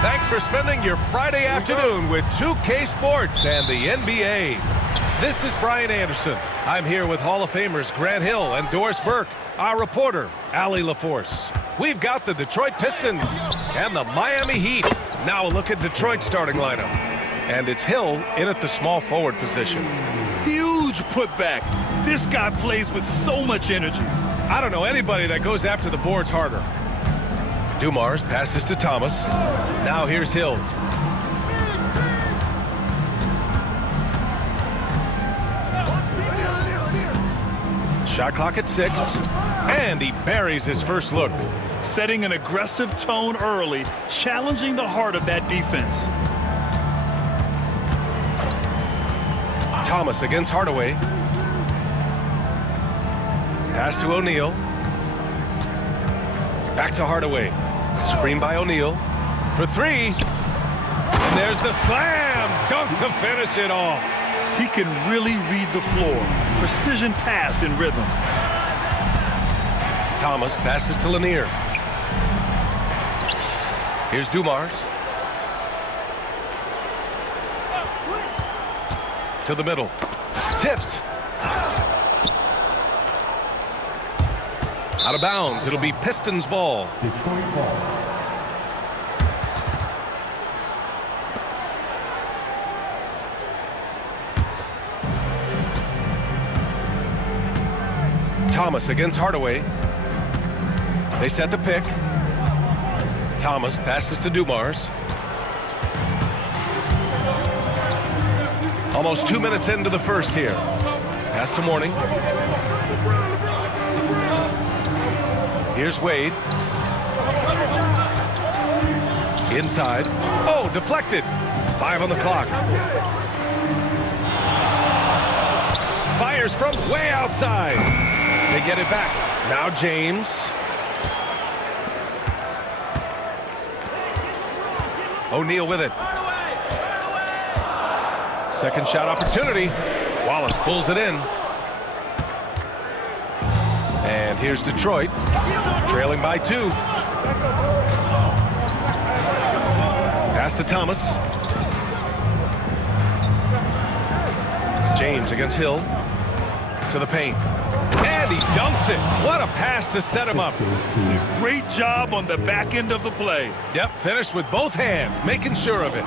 Thanks for spending your Friday afternoon with 2K Sports and the NBA. This is Brian Anderson. I'm here with Hall of Famers Grant Hill and Doris Burke, our reporter, Allie LaForce. We've got the Detroit Pistons and the Miami Heat. Now a look at Detroit's starting lineup. And it's Hill in at the small forward position. Huge putback. This guy plays with so much energy. I don't know anybody that goes after the boards harder. Dumars passes to Thomas. Now here's Hill. Shot clock at 6. And he buries his first look. Setting an aggressive tone early, challenging the heart of that defense. Thomas against Hardaway. Pass to O'Neal. Back to Hardaway. Screen by O'Neal for 3. And there's the slam dunk to finish it off. He can really read the floor. Precision pass in rhythm. Thomas passes to Lanier. Here's Dumars. To the middle. Tipped. Out of bounds. It'll be Pistons ball. Detroit ball. Thomas against Hardaway. They set the pick. Thomas passes to Dumars. Almost 2 minutes into the first here. Pass to Mourning. Here's Wade. Inside. Oh, deflected. 5 on the clock. Fires from way outside. They get it back. Now James. O'Neal with it. Second shot opportunity. Wallace pulls it in. And here's Detroit, trailing by 2. Pass to Thomas. James against Hill. To the paint. And he dunks it. What a pass to set him up. Great job on the back end of the play. Yep, finished with both hands, making sure of it.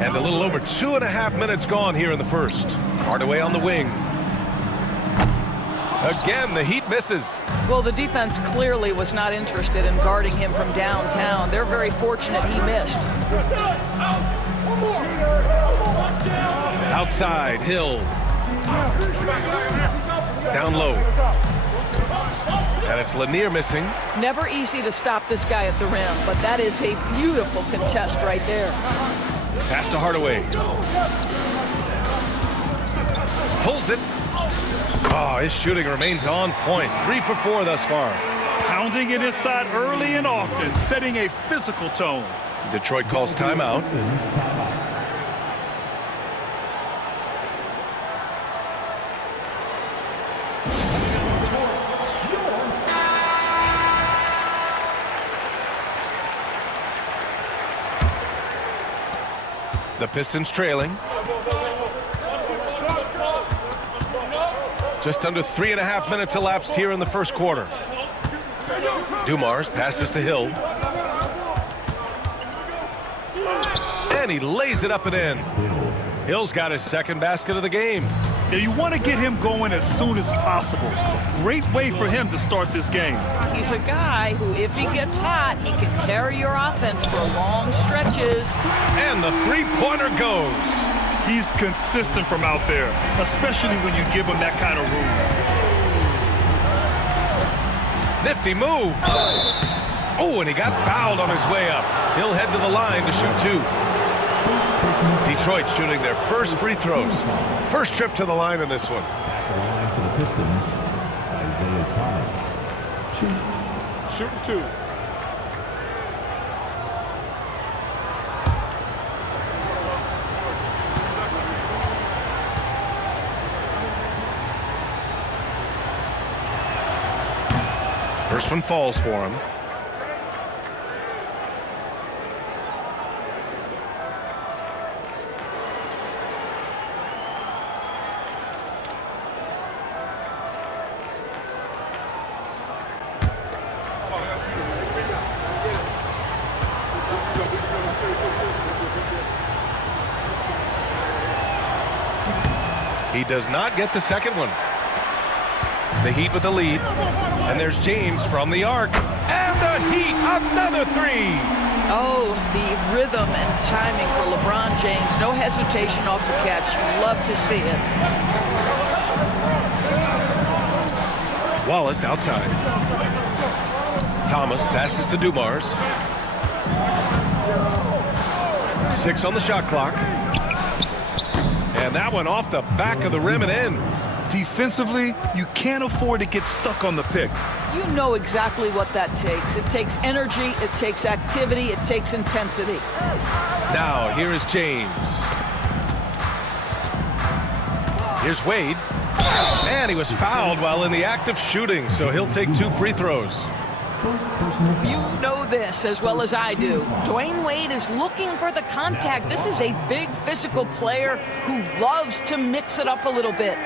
And a little over 2.5 minutes gone here in the first. Hardaway on the wing. Again, the Heat misses. Well, the defense clearly was not interested in guarding him from downtown. They're very fortunate he missed. Outside, Hill. Down low. And it's Lanier missing. Never easy to stop this guy at the rim, but that is a beautiful contest right there. Pass to Hardaway. Pulls it. Oh, his shooting remains on point. 3 for 4 thus far. Pounding it inside early and often, setting a physical tone. Detroit calls timeout. The Pistons trailing. Just under 3.5 minutes elapsed here in the first quarter. Dumars passes to Hill. And he lays it up and in. Hill's got his second basket of the game. Now you want to get him going as soon as possible. Great way for him to start this game. He's a guy who, if he gets hot, he can carry your offense for long stretches. And the three-pointer goes. He's consistent from out there, especially when you give him that kind of room. Nifty move. Oh, and he got fouled on his way up. He'll head to the line to shoot 2. Detroit shooting their first free throws. First trip to the line in this one. Back of the line for the Pistons, Isaiah Thomas. Shooting 2. First one falls for him. He does not get the second one. The Heat with the lead. And there's James from the arc. And the Heat, another three. Oh, the rhythm and timing for LeBron James. No hesitation off the catch. You love to see it. Wallace outside. Thomas passes to Dumars. 6 on the shot clock. And that one off the back of the rim and in. Defensively, you can't afford to get stuck on the pick. You know exactly what that takes. It takes energy, it takes activity, it takes intensity. Now, here is James. Here's Wade. And he was fouled while in the act of shooting, so he'll take 2 free throws. You know this as well as I do. Dwayne Wade is looking for the contact. This is a big physical player who loves to mix it up a little bit.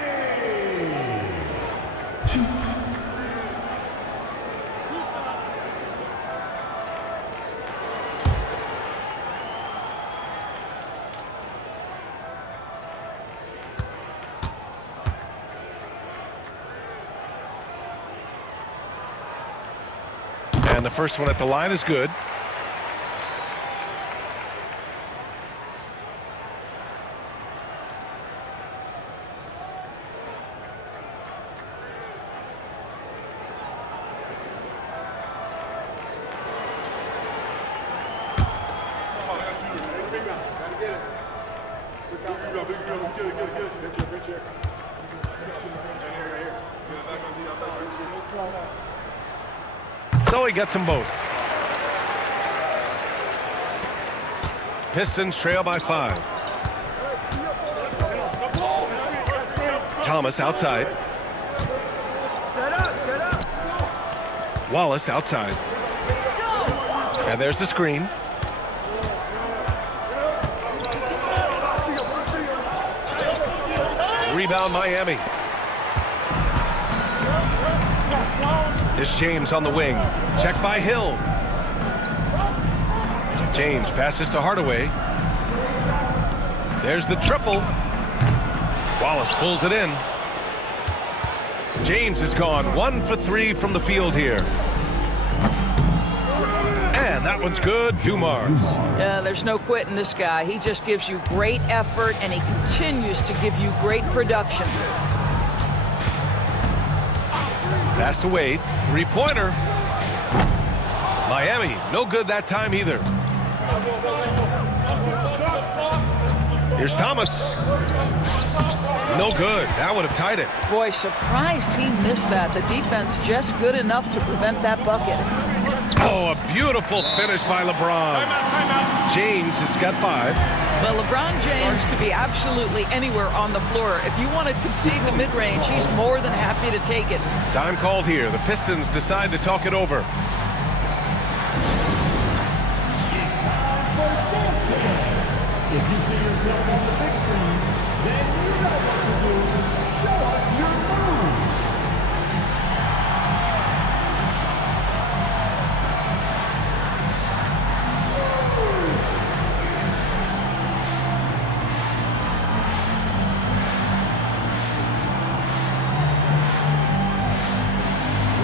And the first one at the line is good. So he gets them both. Pistons trail by 5. Thomas outside. Wallace outside. And there's the screen. Rebound Miami. It's James on the wing. Check by Hill. James passes to Hardaway. There's the triple. Wallace pulls it in. James is gone 1 for 3 from the field here. And that one's good. Dumars. Yeah, there's no quitting this guy. He just gives you great effort, and he continues to give you great production. Pass to Wade. 3-pointer. Miami, no good that time either. Here's Thomas. No good. That would have tied it. Boy, surprised he missed that. The defense just good enough to prevent that bucket. Oh, a beautiful finish by LeBron. James has got 5. Well, LeBron James could be absolutely anywhere on the floor. If you want to concede the mid-range, he's more than happy to take it. Time called here. The Pistons decide to talk it over. If you see yourself on the big screen, then you know what to do. Show us your move.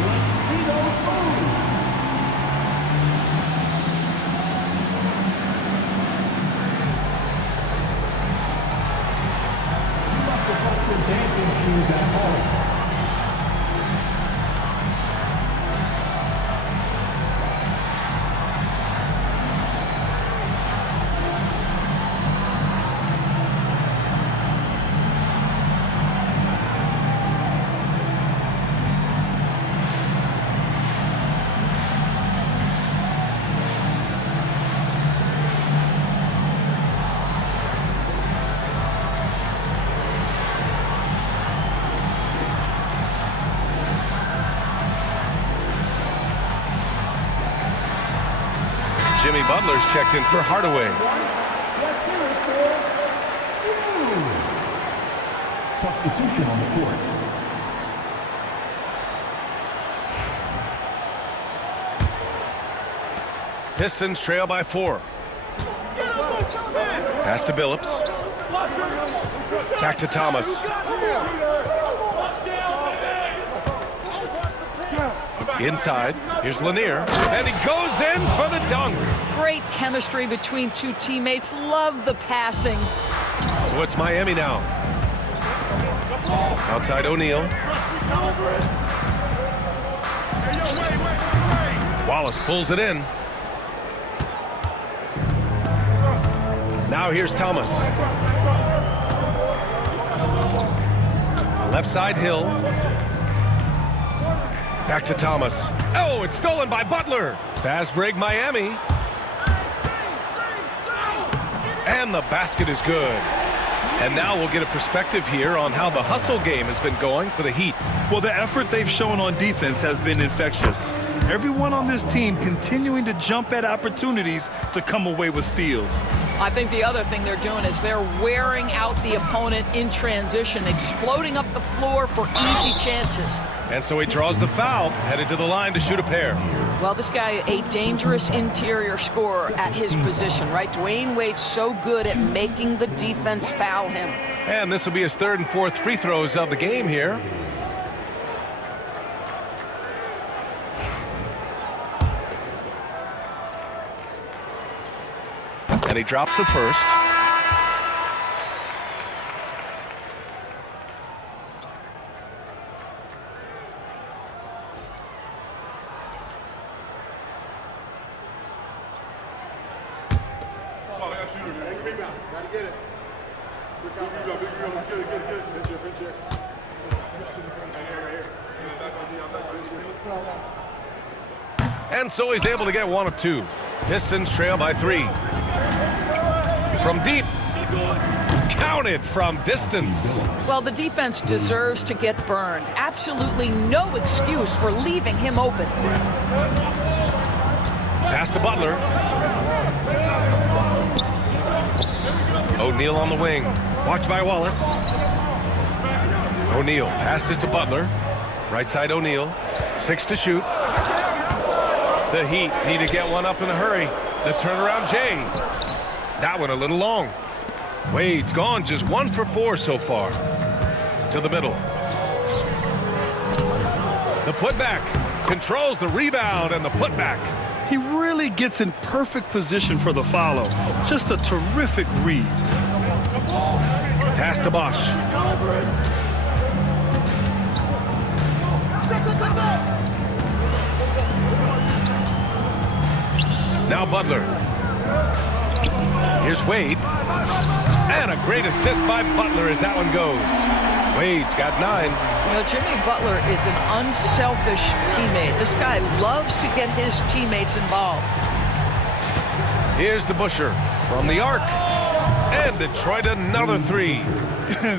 Let's see those moves. Dancing shoes at home. Jimmy Butler's checked in for Hardaway. Let's hear it for you. Substitution on the court. Pistons trail by 4. Pass to Billups. Back to Thomas. Inside. Here's Lanier. And he goes in for the dunk. Great chemistry between two teammates. Love the passing. So it's Miami now. Outside O'Neal. Wallace pulls it in. Now here's Thomas. Left side Hill. Back to Thomas. Oh, it's stolen by Butler. Fast break Miami. And the basket is good. And now we'll get a perspective here on how the hustle game has been going for the Heat. Well, the effort they've shown on defense has been infectious. Everyone on this team continuing to jump at opportunities to come away with steals. I think the other thing they're doing is they're wearing out the opponent in transition, exploding up the floor for easy chances. And so he draws the foul, headed to the line to shoot a pair. Well, this guy, a dangerous interior scorer at his position, right? Dwayne Wade's so good at making the defense foul him. And this will be his third and fourth free throws of the game here. And he drops the first. And so he's able to get one of two. Pistons trail by 3. From deep. Counted from distance. Well, the defense deserves to get burned. Absolutely no excuse for leaving him open. Pass to Butler. O'Neal on the wing. Watched by Wallace. O'Neal passes to Butler. Right side O'Neal. 6 to shoot. The Heat need to get one up in a hurry. The turnaround Jay. That one a little long. Wade's gone just 1 for 4 so far. To the middle. The putback. Controls the rebound and the putback. He really gets in perfect position for the follow. Just a terrific read. Pass to Bosch. Now Butler. Here's Wade. And a great assist by Butler as that one goes. Wade's got 9. You know, Jimmy Butler is an unselfish teammate. This guy loves to get his teammates involved. Here's DeBusschere from the arc. And Detroit another 3.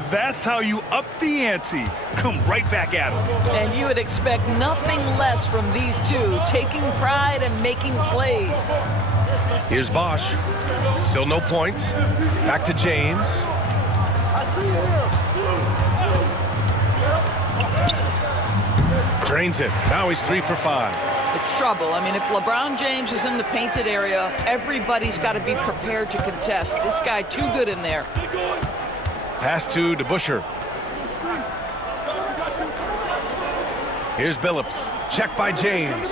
That's how you up the ante. Come right back at him. And you would expect nothing less from these two, taking pride and making plays. Here's Bosch. Still no points. Back to James. I see him. Drains it. Now he's 3 for 5. It's trouble. I mean, if LeBron James is in the painted area, everybody's got to be prepared to contest. This guy too good in there. Pass to DeBusschere. Here's Billups. Check by James.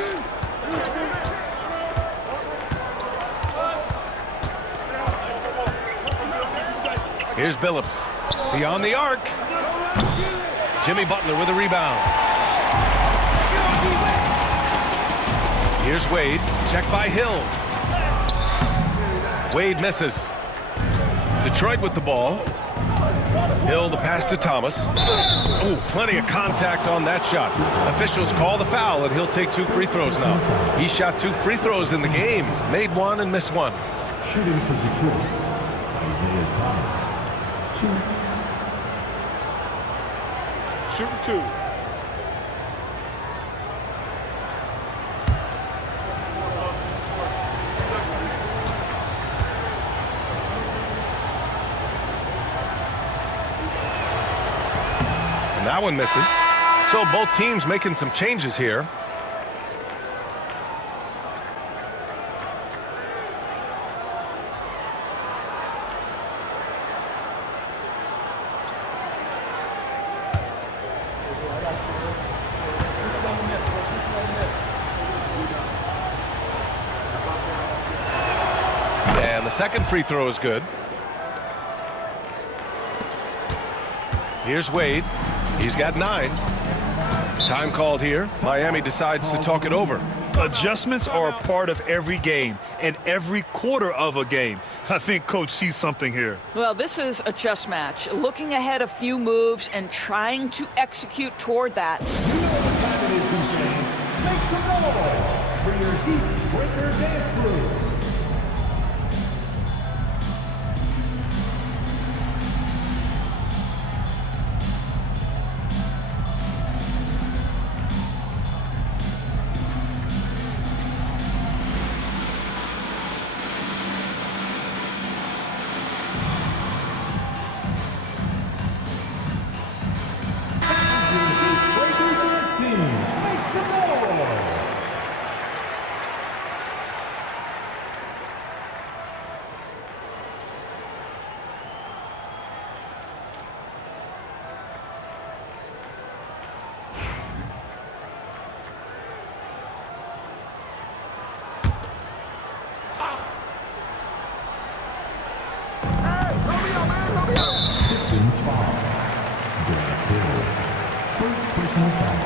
Here's Billups. Beyond the arc. Jimmy Butler with a rebound. Here's Wade. Check by Hill. Wade misses. Detroit with the ball. Hill the pass to Thomas. Ooh, plenty of contact on that shot. Officials call the foul, and he'll take 2 free throws now. He shot 2 free throws in the game. He's made 1 and missed 1. Shooting for Detroit, Isaiah Thomas. 2. Shooting 2. And that one misses. So both teams making some changes here. the second free throw is good. Here's Wade. He's got 9. Time called here. Miami decides to talk it over. Adjustments are a part of every game and every quarter of a game. I think Coach sees something here. Well, this is a chess match. Looking ahead a few moves and trying to execute toward that. You know what time it is, DJ. Make some noise for your Heat Breaker dance crew. Pistons foul. Grant Hill. First personal foul.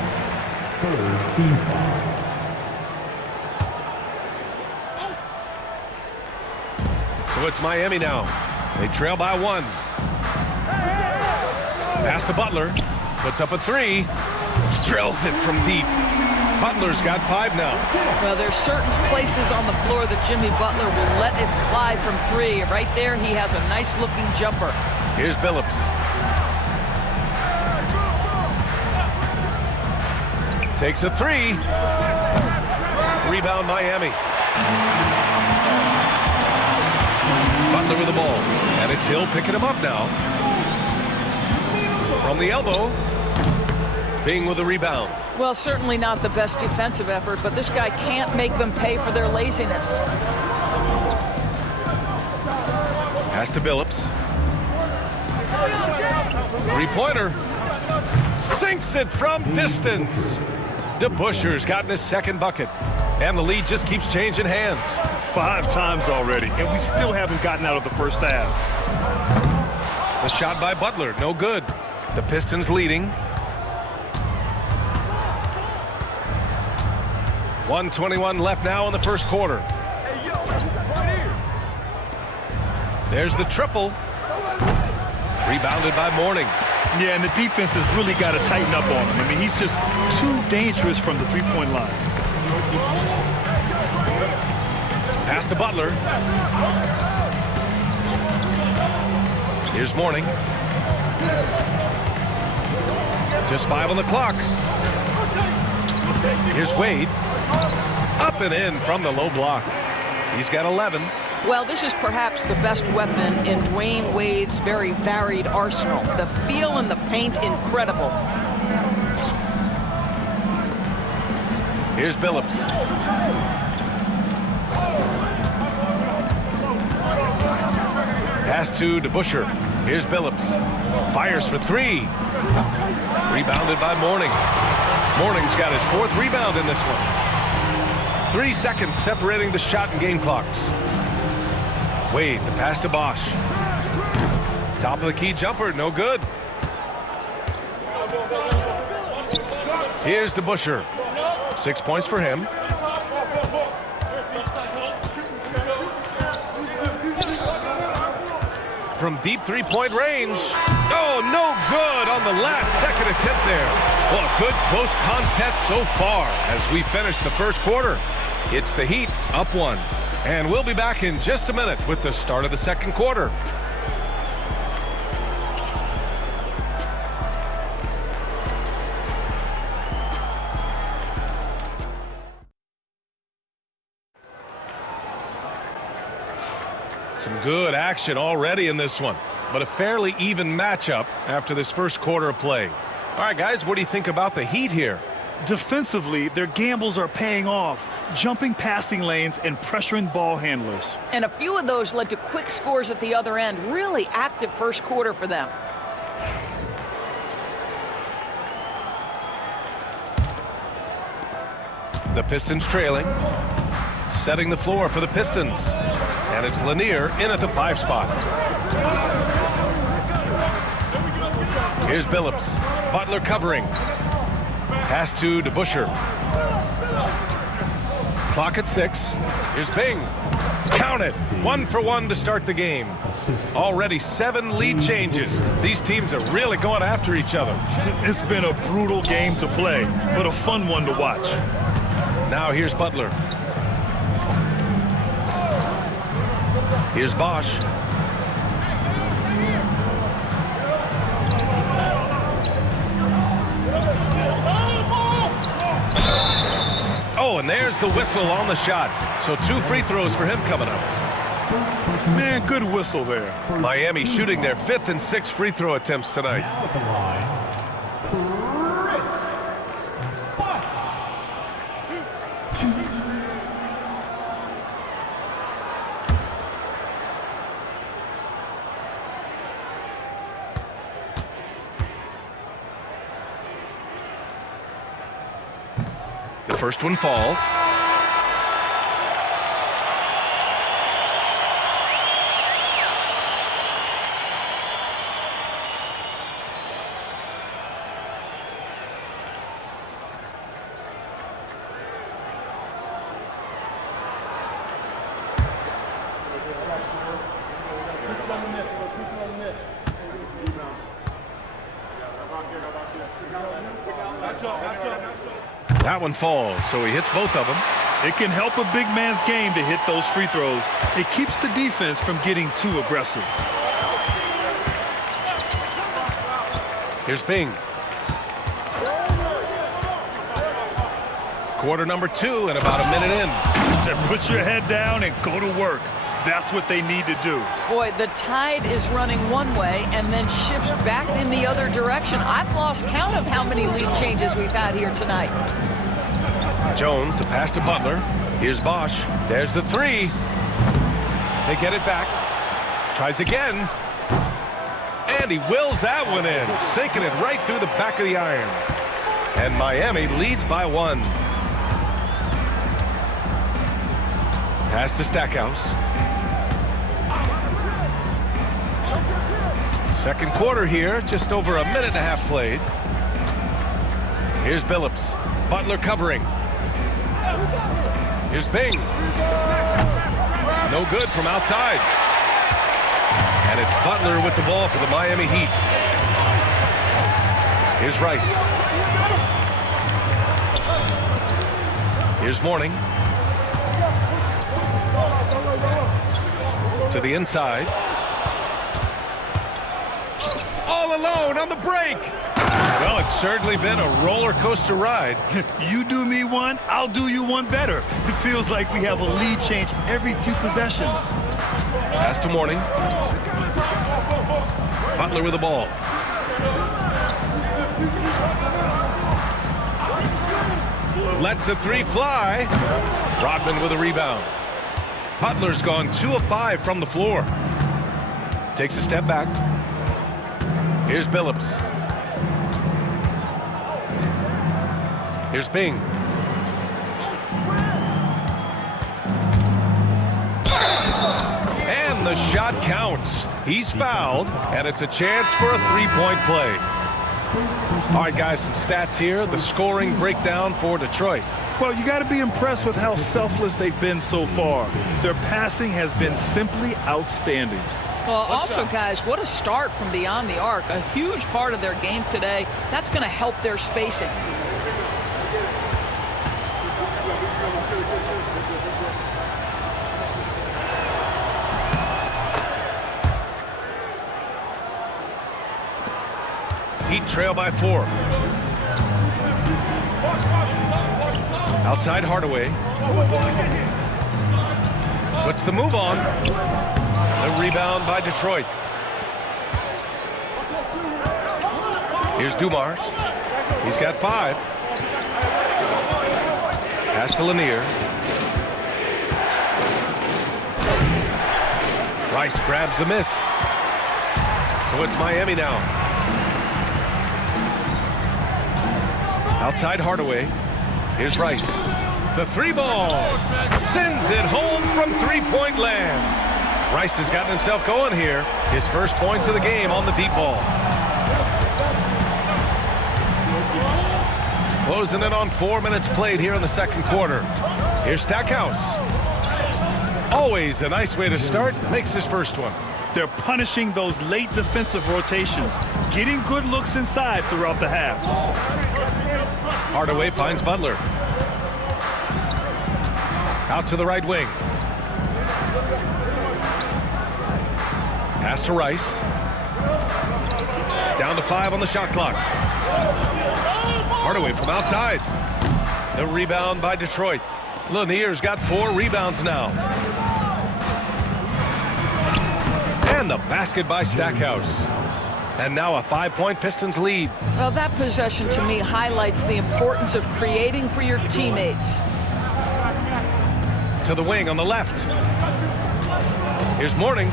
Third team foul. So it's Miami now. They trail by 1. Pass to Butler. Puts up a 3. Drills it from deep. Butler's got 5 now. Well, there's certain places on the floor that Jimmy Butler will let it fly from 3. Right there, he has a nice-looking jumper. Here's Billups. Takes a 3. Rebound Miami. Butler with the ball. And it's Hill picking him up now. From the elbow. Bing with the rebound. Well, certainly not the best defensive effort, but this guy can't make them pay for their laziness. Pass to Billups. Three-pointer. Sinks it from distance. DeBuscher's gotten his second bucket. And the lead just keeps changing hands. 5 times already, and we still haven't gotten out of the first half. The shot by Butler, no good. The Pistons leading. 1:21 left now in the first quarter. There's the triple. Rebounded by Mourning. Yeah, and the defense has really got to tighten up on him. I mean, he's just too dangerous from the three-point line. Pass to Butler. Here's Mourning. Just 5 on the clock. Here's Wade. Up and in from the low block. He's got 11. Well, this is perhaps the best weapon in Dwayne Wade's very varied arsenal. The feel in the paint, incredible. Here's Billups. Pass to DeBuscher. Here's Billups. Fires for 3. Rebounded by Mourning. Mourning's got his 4th rebound in this one. 3 seconds separating the shot and game clocks. Wade, the pass to Bosch. Top of the key jumper, no good. Here's DeBuscher. 6 points for him. From deep three-point range. Oh, no good on the last second attempt there. Well, a good close contest so far as we finish the first quarter. It's the Heat up 1. And we'll be back in just a minute with the start of the second quarter. Some good action already in this one, but a fairly even matchup after this first quarter of play. All right, guys, what do you think about the Heat here? Defensively, their gambles are paying off, jumping passing lanes and pressuring ball handlers. And a few of those led to quick scores at the other end. Really active first quarter for them. The Pistons trailing, setting the floor for the Pistons. And it's Lanier in at the 5 spot. Here's Billups. Butler covering. Pass to DeBusschere. Clock at 6. Here's Bing. Count it. 1 for 1 to start the game. Already 7 lead changes. These teams are really going after each other. It's been a brutal game to play, but a fun one to watch. Now here's Butler. Here's Bosch. Oh, and there's the whistle on the shot. So 2 free throws for him coming up. Man, good whistle there. Miami shooting their 5th and 6th free throw attempts tonight. Now at the line, Chris Bosh. The first one falls. That one falls, so he hits both of them. It can help a big man's game to hit those free throws. It keeps the defense from getting too aggressive. Here's Bing. Quarter number 2 and about a minute in. Then put your head down and go to work. That's what they need to do. Boy, the tide is running one way and then shifts back in the other direction. I've lost count of how many lead changes we've had here tonight. Jones, the pass to Butler. Here's Bosch. There's the 3. They get it back. Tries again. And he wills that one in, sinking it right through the back of the iron. And Miami leads by 1. Pass to Stackhouse. Second quarter here, just over a minute and a half played. Here's Billups. Butler covering. Here's Bing. No good from outside. And it's Butler with the ball for the Miami Heat. Here's Rice. Here's Mourning. To the inside. All alone on the break. Well, it's certainly been a roller coaster ride. You do me one, I'll do you one better. It feels like we have a lead change every few possessions. Pass to Mourning. Butler with the ball. Lets the 3 fly. Rodman with a rebound. Butler's gone 2 of 5 from the floor. Takes a step back. Here's Billups. Here's Bing. And the shot counts. He's fouled, and it's a chance for a 3-point play. All right, guys, some stats here. The scoring breakdown for Detroit. Well, you got to be impressed with how selfless they've been so far. Their passing has been simply outstanding. Well, also, guys, what a start from beyond the arc. A huge part of their game today. That's going to help their spacing. Heat trail by 4. Outside Hardaway. Puts the move on. The rebound by Detroit. Here's Dumars. He's got 5. Pass to Lanier. Rice grabs the miss. So it's Miami now. Outside Hardaway. Here's Rice. The three ball. Sends it home from three-point land. Rice has gotten himself going here. His first points of the game on the deep ball. Closing in on 4 minutes played here in the second quarter. Here's Stackhouse. Always a nice way to start. Makes his first one. They're punishing those late defensive rotations, getting good looks inside throughout the half. Hardaway finds Butler. Out to the right wing. Pass to Rice. Down to 5 on the shot clock. Hardaway from outside. The rebound by Detroit. Lanier's got 4 rebounds now. And the basket by Stackhouse. And now a 5-point Pistons lead. Well, that possession to me highlights the importance of creating for your teammates. To the wing on the left. Here's Mourning.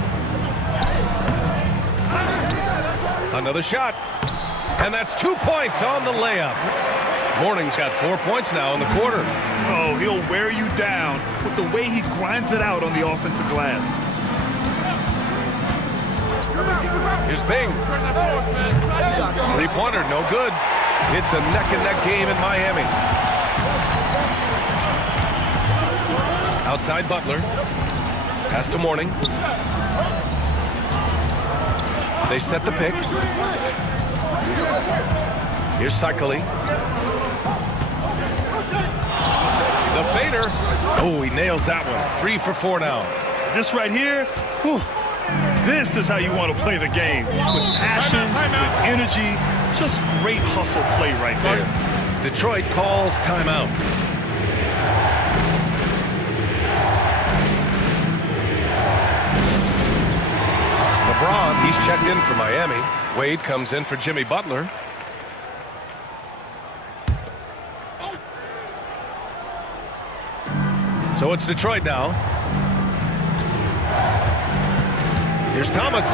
Another shot. And that's 2 points on the layup. Mourning's got 4 points now in the quarter. Oh, he'll wear you down with the way he grinds it out on the offensive glass. Here's Bing. Three-pointer, no good. It's a neck-and-neck game in Miami. Outside Butler. Pass to Mourning. They set the pick. Here's Cycli. The fader. Oh, he nails that one. 3 for 4 now. This right here, whew, this is how you want to play the game. With passion, with energy, just great hustle play right there. Detroit calls timeout. LeBron, he's checked in for Miami. Wade comes in for Jimmy Butler. So it's Detroit now. Here's Thomas.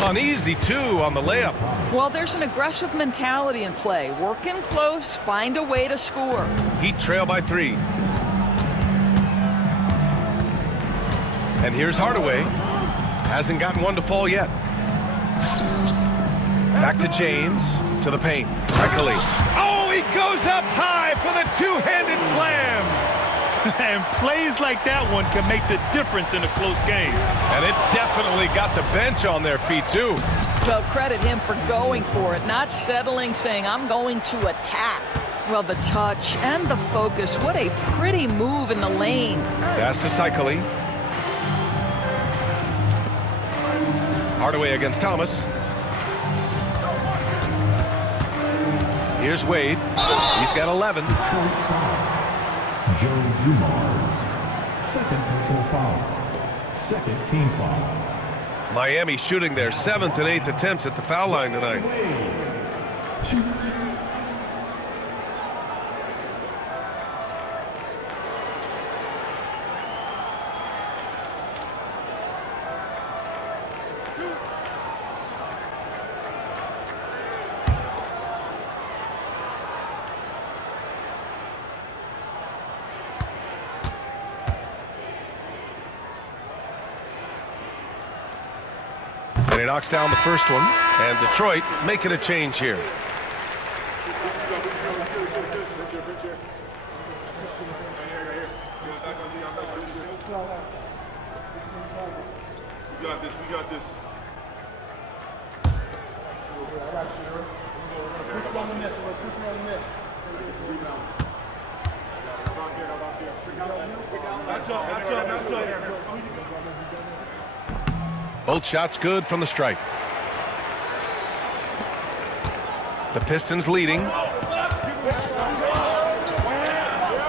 On easy 2 on the layup. Well, there's an aggressive mentality in play. Work in close, find a way to score. Heat trail by 3. And here's Hardaway. Hasn't gotten one to fall yet. Back to James. To the paint. Cycli. Oh, he goes up high for the two-handed slam. And plays like that one can make the difference in a close game. And it definitely got the bench on their feet, too. Well, credit him for going for it, not settling, saying, I'm going to attack. Well, the touch and the focus, what a pretty move in the lane. Pass to Cycli. Hardaway against Thomas. Here's Wade. He's got 11. Joe Dumars. Second personal foul. Second team foul. Miami shooting their 7th and 8th attempts at the foul line tonight. And he knocks down the first one, and Detroit making a change here. We got this. We got this. Push on the net. Let's push on the net. Match up. Match up. Match up. Both shots good from the stripe. The Pistons leading.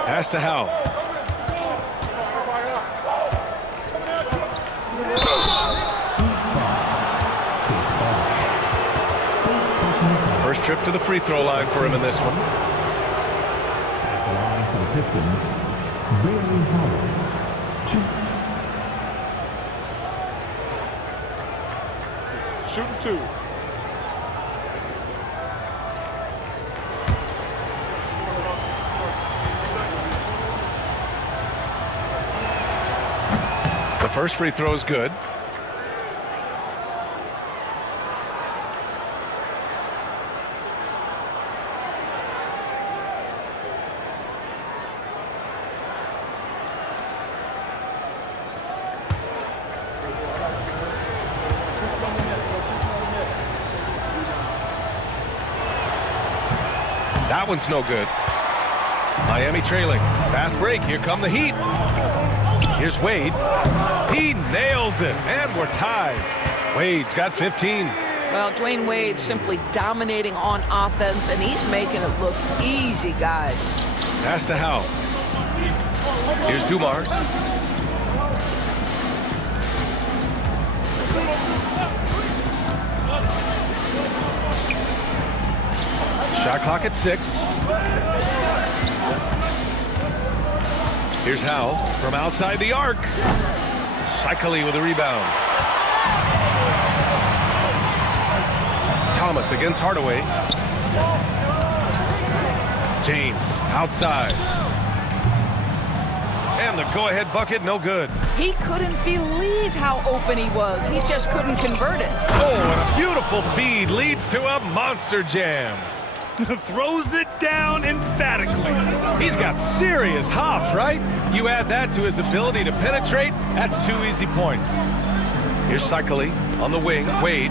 Pass to Howe. First trip to the free throw line for him in this one. At the line for the Pistons, Bailey Howard. Shooting 2. first free throw is good. That one's no good. Miami trailing. Fast break. Here come the Heat. Here's Wade. He nails it, and we're tied. Wade's got 15. Well, Dwayne Wade's simply dominating on offense, and he's making it look easy, guys. Pass to Howe. Here's Dumars. Shot clock at 6. Here's Howe from outside the arc. Shikely with a rebound. Thomas against Hardaway. James outside. And the go-ahead bucket, no good. He couldn't believe how open he was. He just couldn't convert it. Oh, and a beautiful feed leads to a monster jam. Throws it down emphatically. He's got serious hops, right? You add that to his ability to penetrate, that's 2 easy points. Here's Shikely on the wing. Wade.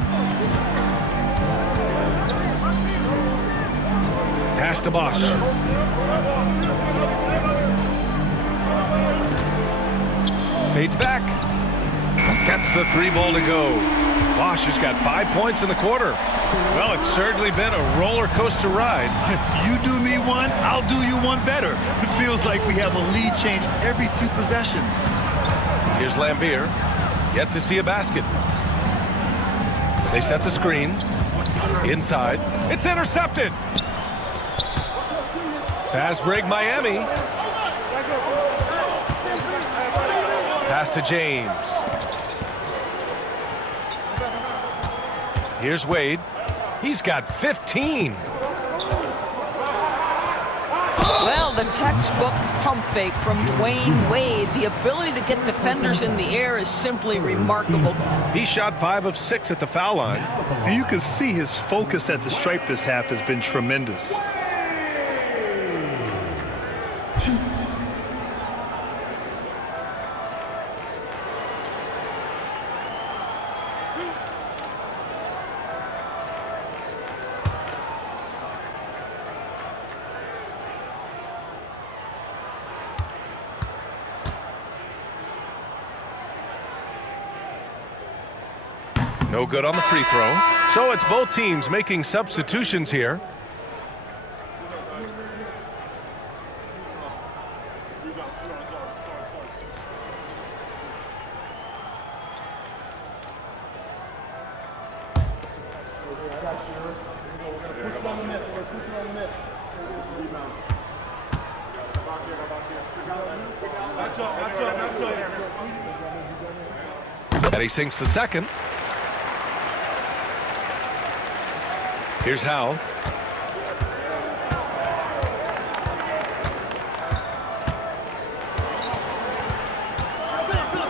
Pass to Bosch. Fades back. Gets the 3 ball to go. Bosch has got 5 points in the quarter. Well, it's certainly been a roller coaster ride. You do me one, I'll do you one better. It feels like we have a lead change every few possessions. Here's Lambier. Yet to see a basket. They set the screen. Inside. It's intercepted. Fast break Miami. Pass to James. Here's Wade. He's got 15. Well, the textbook pump fake from Dwayne Wade. The ability to get defenders in the air is simply remarkable. He shot 5 of 6 at the foul line. And you can see his focus at the stripe this half has been tremendous. No good on the free throw. So it's both teams making substitutions here. And he sinks the second. Here's Howe.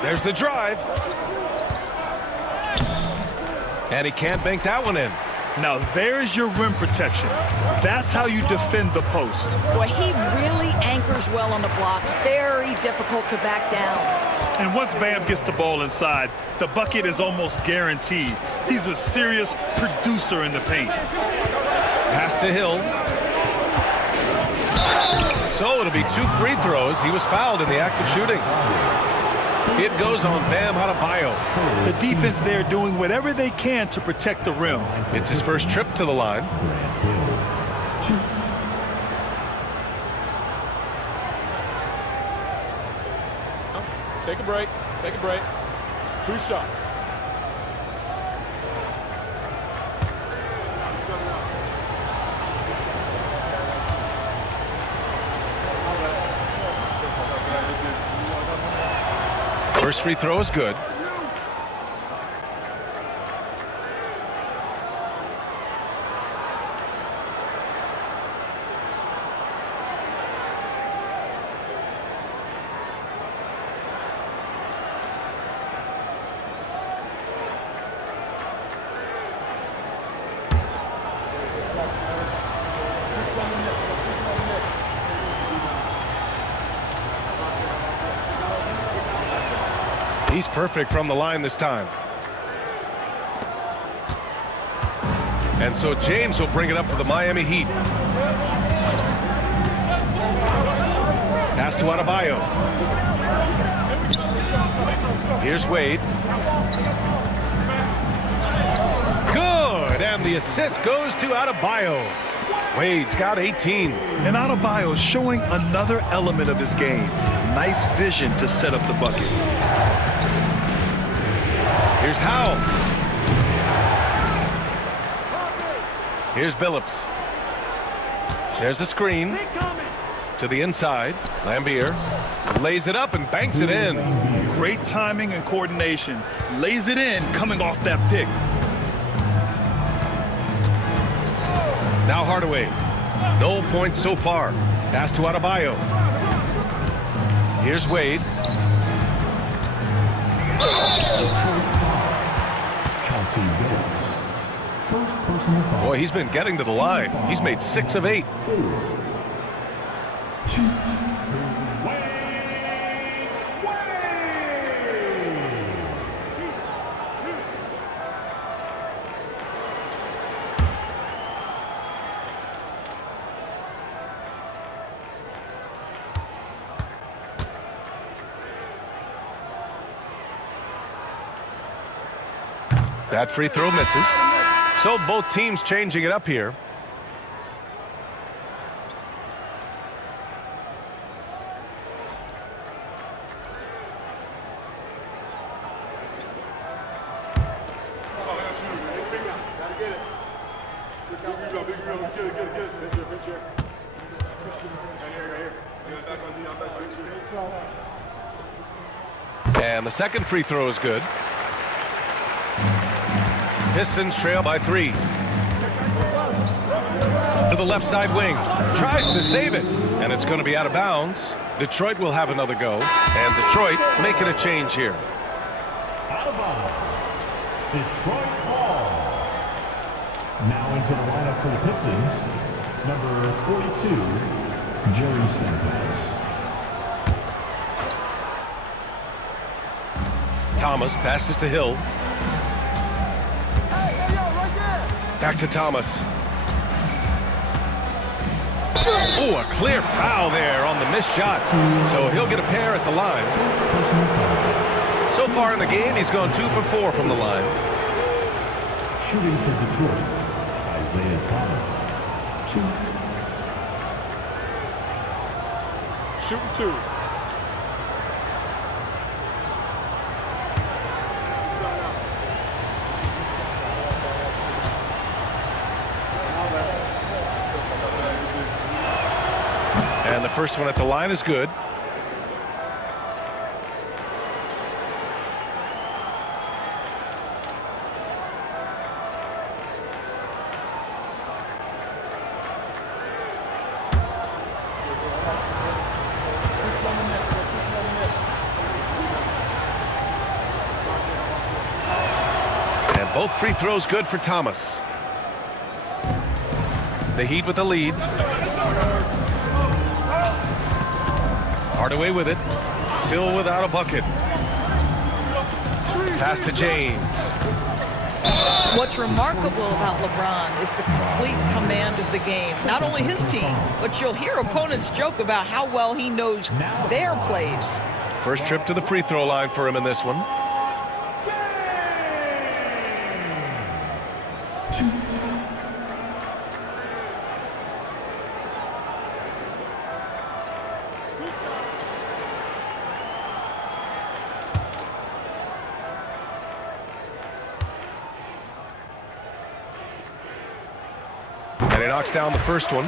There's the drive. And he can't bank that one in. Now there's your rim protection. That's how you defend the post. Boy, he really anchors well on the block. Very difficult to back down. And once Bam gets the ball inside, the bucket is almost guaranteed. He's a serious producer in the paint. Pass to Hill. So it'll be 2 free throws. He was fouled in the act of shooting. It goes on Bam Adebayo. The defense there doing whatever they can to protect the rim. It's his first trip to the line. Take a break. Take a break. 2 shots. First free throw is good. He's perfect from the line this time. And so James will bring it up for the Miami Heat. Pass to Adebayo. Here's Wade. Good, and the assist goes to Adebayo. Wade's got 18. And Adebayo showing another element of his game. Nice vision to set up the bucket. Here's Howell. Here's Billups. There's a screen to the inside. Lambier lays it up and banks it in. Great timing and coordination. Lays it in coming off that pick. Now Hardaway. No points so far. Pass to Adebayo. Here's Wade. Boy, he's been getting to the line. He's made 6 of 8. That free throw misses. So both teams changing it up here. And the second free throw is good. Pistons trail by 3. To the left side wing. Tries to save it. And it's going to be out of bounds. Detroit will have another go. And Detroit making a change here. Out of bounds. Detroit ball. Now into the lineup for the Pistons. Number 42, Jerry Stackhouse. Thomas passes to Hill. Back to Thomas. Oh, a clear foul there on the missed shot. So he'll get a pair at the line. So far in the game, he's gone 2 for 4 from the line. Shooting for Detroit, Isaiah Thomas. 2. Shooting 2. And the first one at the line is good. And both free throws good for Thomas. The Heat with the lead. Hardaway with it. Still without a bucket. Pass to James. What's remarkable about LeBron is the complete command of the game. Not only his team, but you'll hear opponents joke about how well he knows their plays. First trip to the free throw line for him in this one. And he knocks down the first one.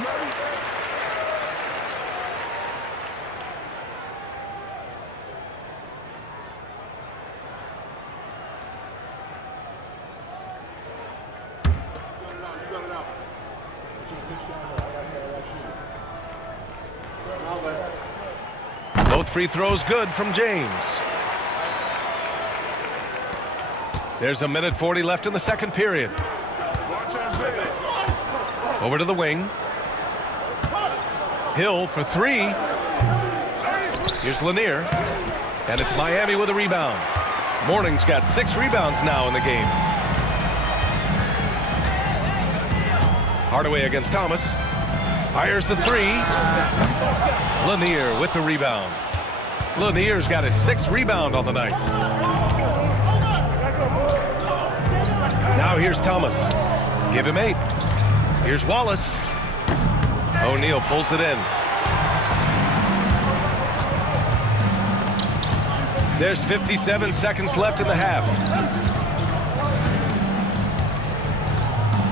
Both free throws good from James. There's a minute 40 left in the second period. Over to the wing. Hill for 3. Here's Lanier. And it's Miami with a rebound. Morning's got 6 rebounds now in the game. Hardaway against Thomas. Fires the 3. Lanier with the rebound. Lanier's got his 6th rebound on the night. Now here's Thomas. Give him 8. Here's Wallace. O'Neal pulls it in. There's 57 seconds left in the half.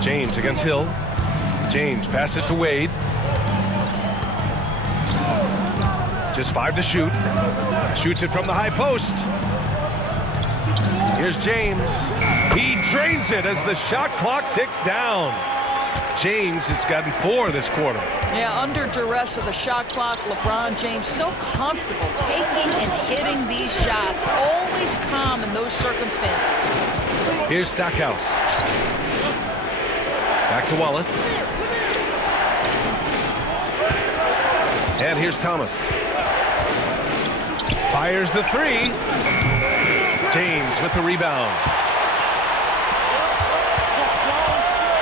James against Hill. James passes to Wade. Just 5 to shoot. Shoots it from the high post. Here's James. He drains it as the shot clock ticks down. James has gotten 4 this quarter. Yeah, under duress of the shot clock, LeBron James so comfortable taking and hitting these shots. Always calm in those circumstances. Here's Stackhouse. Back to Wallace. And here's Thomas. Fires the 3. James with the rebound.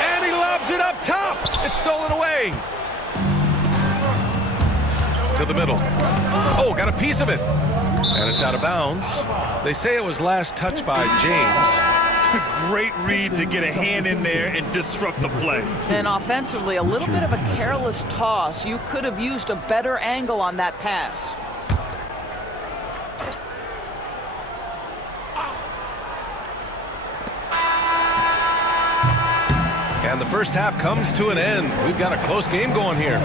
And he lobs it up top. It's stolen away. To the middle. Oh, got a piece of it. And it's out of bounds. They say it was last touched by James. Great read to get a hand in there and disrupt the play. And offensively, a little bit of a careless toss. You could have used a better angle on that pass. And the first half comes to an end. We've got a close game going here.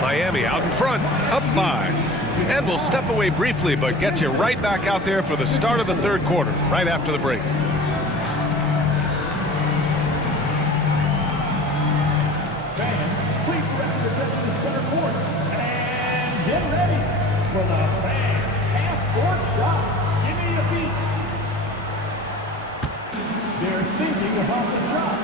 Miami out in front, up 5. And we'll step away briefly, but get you right back out there for the start of the third quarter, right after the break. Fans, please direct your attention to center court. And get ready for the fan half-court shot. Give me a beat. They're thinking about the shot.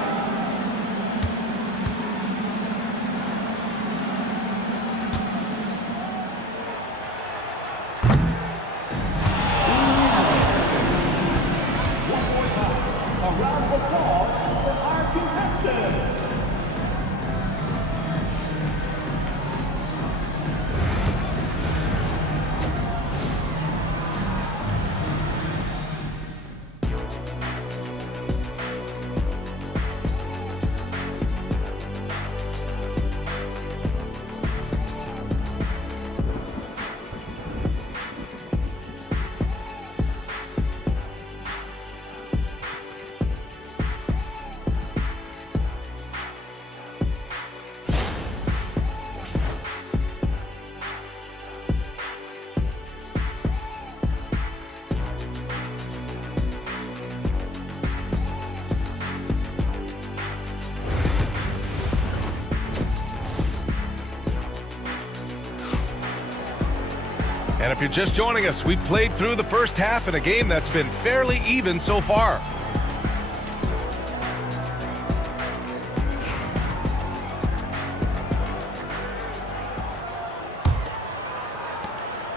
And if you're just joining us, we played through the first half in a game that's been fairly even so far.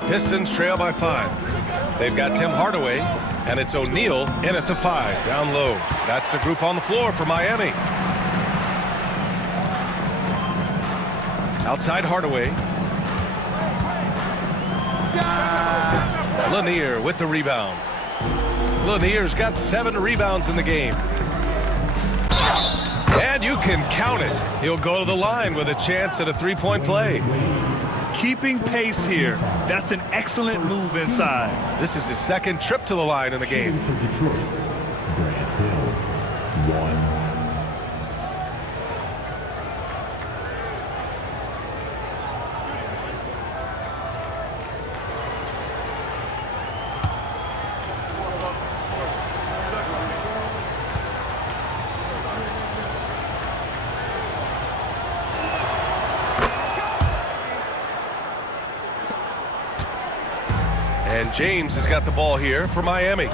Pistons trail by 5. They've got Tim Hardaway, and it's O'Neal in it to 5, down low. That's the group on the floor for Miami. Outside Hardaway. Lanier with the rebound. Lanier's got 7 rebounds in the game. And you can count it. He'll go to the line with a chance at a 3-point play. Keeping pace here. That's an excellent move inside. This is his 2nd trip to the line in the game. For Detroit, Grant Hill, 1. And James has got the ball here for Miami.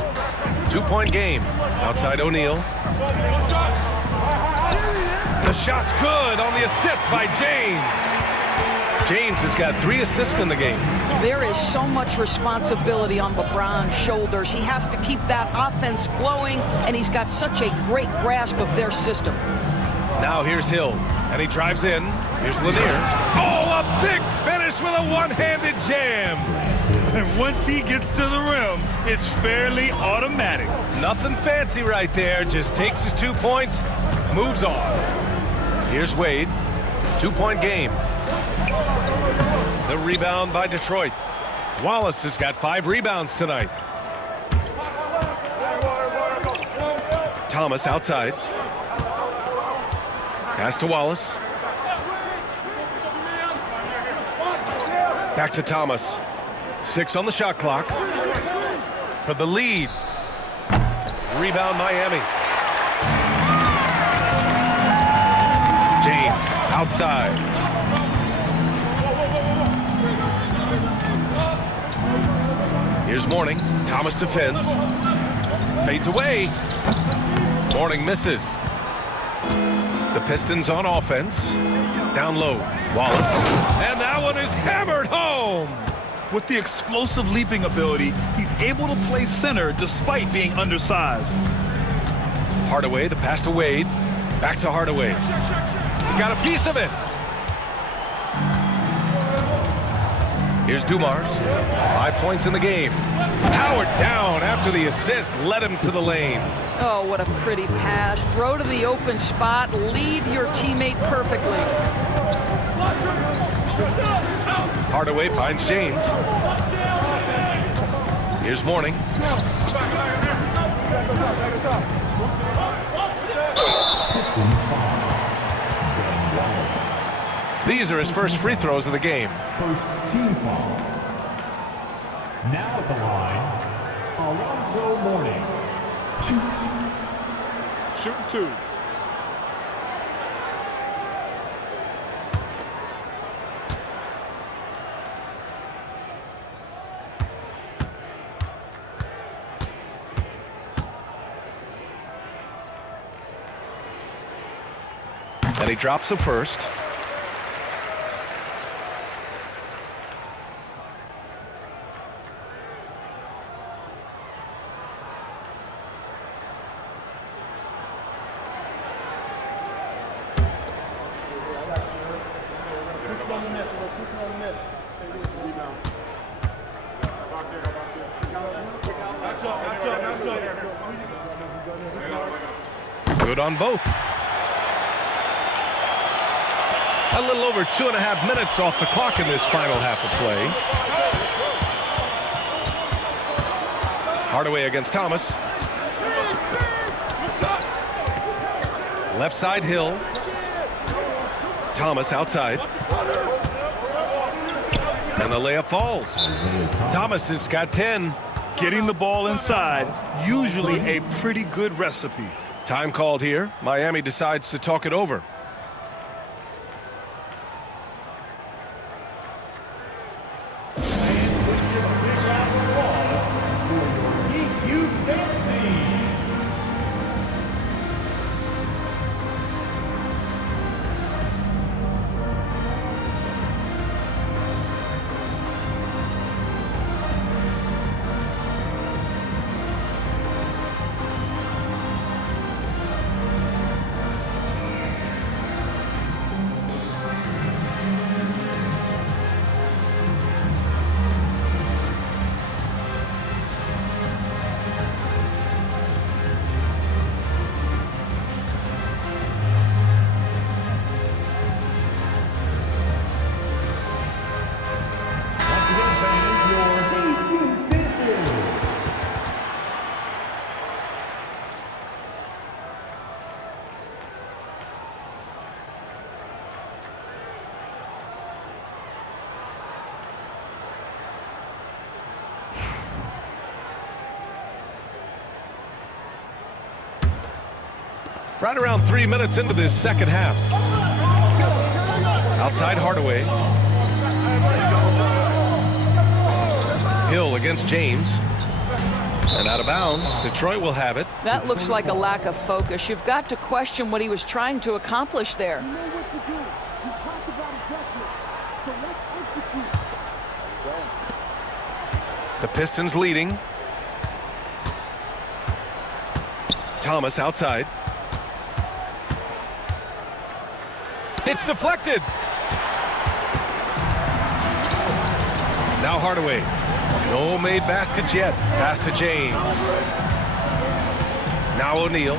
2-point game. Outside O'Neal. The shot's good on the assist by James. James has got 3 assists in the game. There is so much responsibility on LeBron's shoulders. He has to keep that offense flowing, and he's got such a great grasp of their system. Now here's Hill, and he drives in. Here's Lanier. Oh, a big finish with a one-handed jam. And once he gets to the rim, it's fairly automatic. Nothing fancy right there. Just takes his 2 points, moves on. Here's Wade. 2-point game. The rebound by Detroit. Wallace has got 5 rebounds tonight. Thomas outside. Pass to Wallace. Back to Thomas. 6 on the shot clock. For the lead. Rebound Miami. James outside. Here's Mourning. Thomas defends. Fades away. Mourning misses. The Pistons on offense. Down low. Wallace. And that one is hammered home. With the explosive leaping ability, he's able to play center despite being undersized. Hardaway, the pass to Wade. Back to Hardaway. He got a piece of it. Here's Dumars. 5 points in the game. Howard down after the assist led him to the lane. Oh, what a pretty pass. Throw to the open spot. Lead your teammate perfectly. Hardaway finds James. Here's Mourning. These are his first free throws of the game. First team foul. Now at the line, Alonzo Mourning. Shooting 2. And he drops the first. Good on both. A little over 2.5 minutes off the clock in this final half of play. Hardaway against Thomas. Left side Hill. Thomas outside. And the layup falls. Thomas has got 10. Getting the ball inside, usually a pretty good recipe. Time called here. Miami decides to talk it over. Right around 3 minutes into this second half. Outside Hardaway. Hill against James. And out of bounds. Detroit will have it. That looks like a lack of focus. You've got to question what he was trying to accomplish there. You know what to do. You talked about adjustment. So let's The Pistons leading. Thomas outside. It's deflected. Now Hardaway. No made baskets yet. Pass to James. Now O'Neal.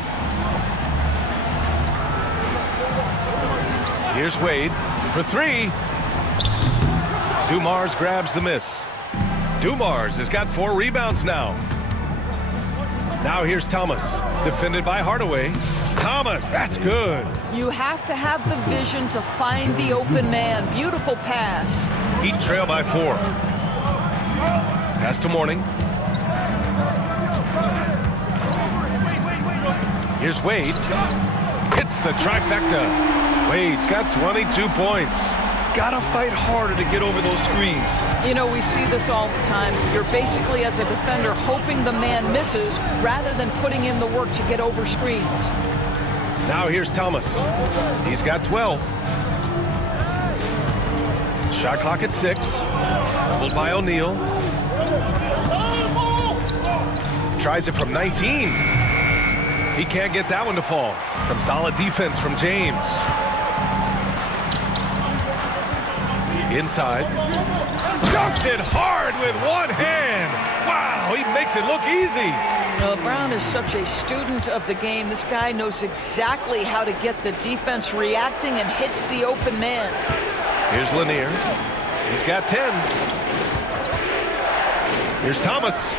Here's Wade for three. Dumars grabs the miss. Dumars has got 4 rebounds now. Now here's Thomas, defended by Hardaway. Thomas, that's good. You have to have the vision to find the open man. Beautiful pass. Heat trail by 4. Pass to Morning. Here's Wade. Hits the trifecta. Wade's got 22 points. Gotta fight harder to get over those screens. You know, we see this all the time. You're basically, as a defender, hoping the man misses rather than putting in the work to get over screens. Now here's Thomas. He's got 12. Shot clock at 6. Pulled by O'Neal. Tries it from 19. He can't get that one to fall. Some solid defense from James. Inside. Dunks it hard with one hand. Wow, he makes it look easy. Well, Brown is such a student of the game. This guy knows exactly how to get the defense reacting and hits the open man. Here's Lanier. He's got 10. Here's Thomas.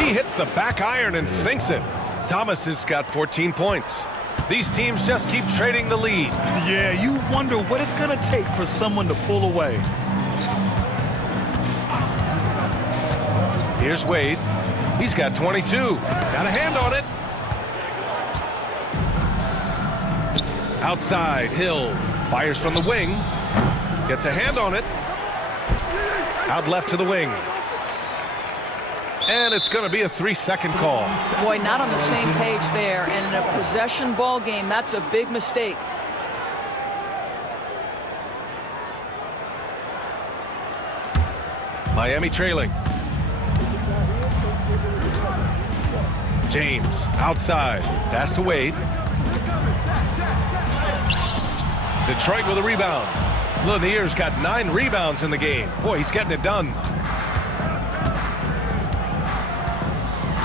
He hits the back iron and sinks it. Thomas has got 14 points. These teams just keep trading the lead. Yeah, you wonder what it's going to take for someone to pull away. Here's Wade. He's got 22. Got a hand on it. Outside, Hill. Fires from the wing. Gets a hand on it. Out left to the wing. And it's going to be a 3-second call. Boy, not on the same page there. And in a possession ball game, that's a big mistake. Miami trailing. James outside. Pass to Wade. Detroit with a rebound. Lanier's got 9 rebounds in the game. Boy, he's getting it done.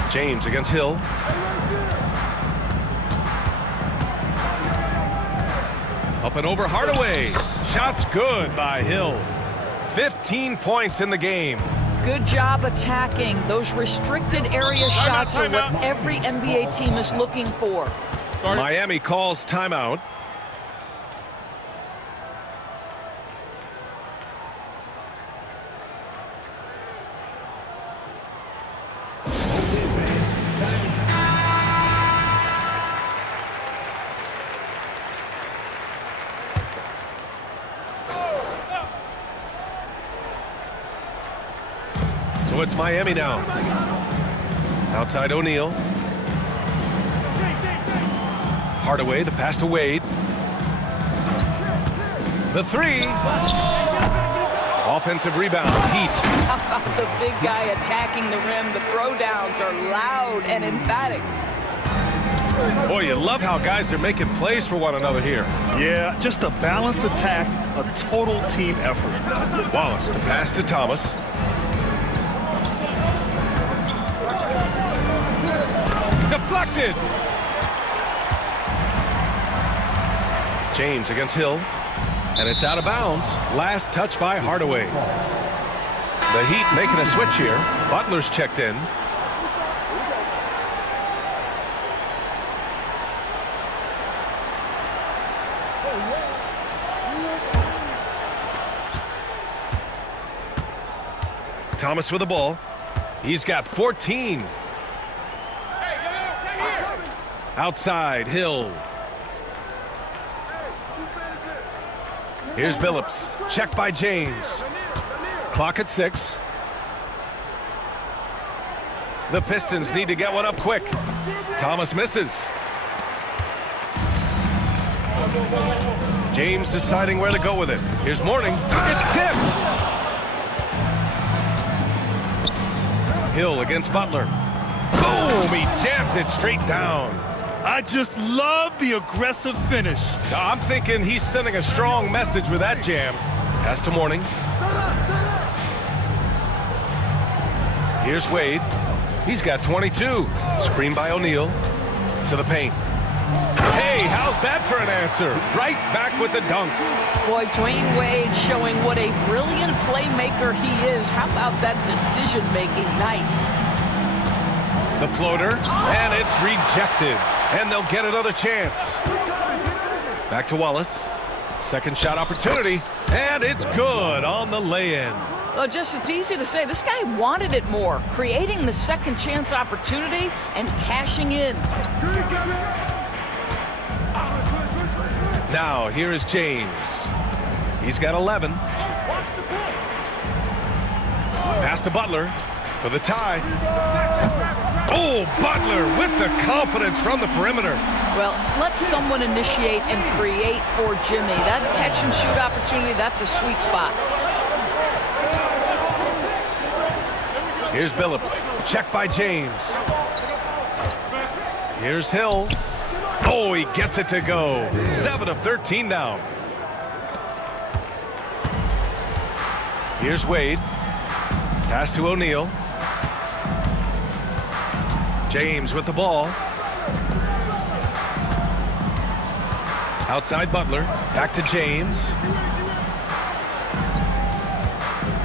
James against Hill. Up and over Hardaway. Shot's good by Hill. 15 points in the game. Good job attacking. Those restricted area shots are what every NBA team is looking for. Miami calls timeout. So it's Miami now. Outside O'Neal. Hardaway, the pass to Wade. The 3. Offensive rebound. Heat. The big guy attacking the rim. The throwdowns are loud and emphatic. Boy, you love how guys are making plays for one another here. Yeah, just a balanced attack, a total team effort. Wallace, the pass to Thomas. Deflected. James against Hill. And it's out of bounds. Last touch by Hardaway. The Heat making a switch here. Butler's checked in. Thomas with the ball. He's got 14. Outside, Hill. Here's Billups. Check by James. Clock at 6. The Pistons need to get one up quick. Thomas misses. James deciding where to go with it. Here's Morning. It's tipped. Hill against Butler. Boom! He jams it straight down. I just love the aggressive finish. I'm thinking he's sending a strong message with that jam. Pass to Mourning. Here's Wade. He's got 22. Screen by O'Neal. To the paint. Hey, how's that for an answer? Right back with the dunk. Boy, Dwayne Wade showing what a brilliant playmaker he is. How about that decision-making? Nice. The floater, and it's rejected. And they'll get another chance. Back to Wallace. Second shot opportunity, and it's good on the lay-in. Well, just it's easy to say. This guy wanted it more, creating the second chance opportunity and cashing in. Now, here is James. He's got 11. Pass to Butler for the tie. Oh, Butler with the confidence from the perimeter. Well, let someone initiate and create for Jimmy. That's catch and shoot opportunity. That's a sweet spot. Here's Billups. Check by James. Here's Hill. Oh, he gets it to go. 7 of 13 now. Here's Wade. Pass to O'Neal. James with the ball. Outside Butler. Back to James.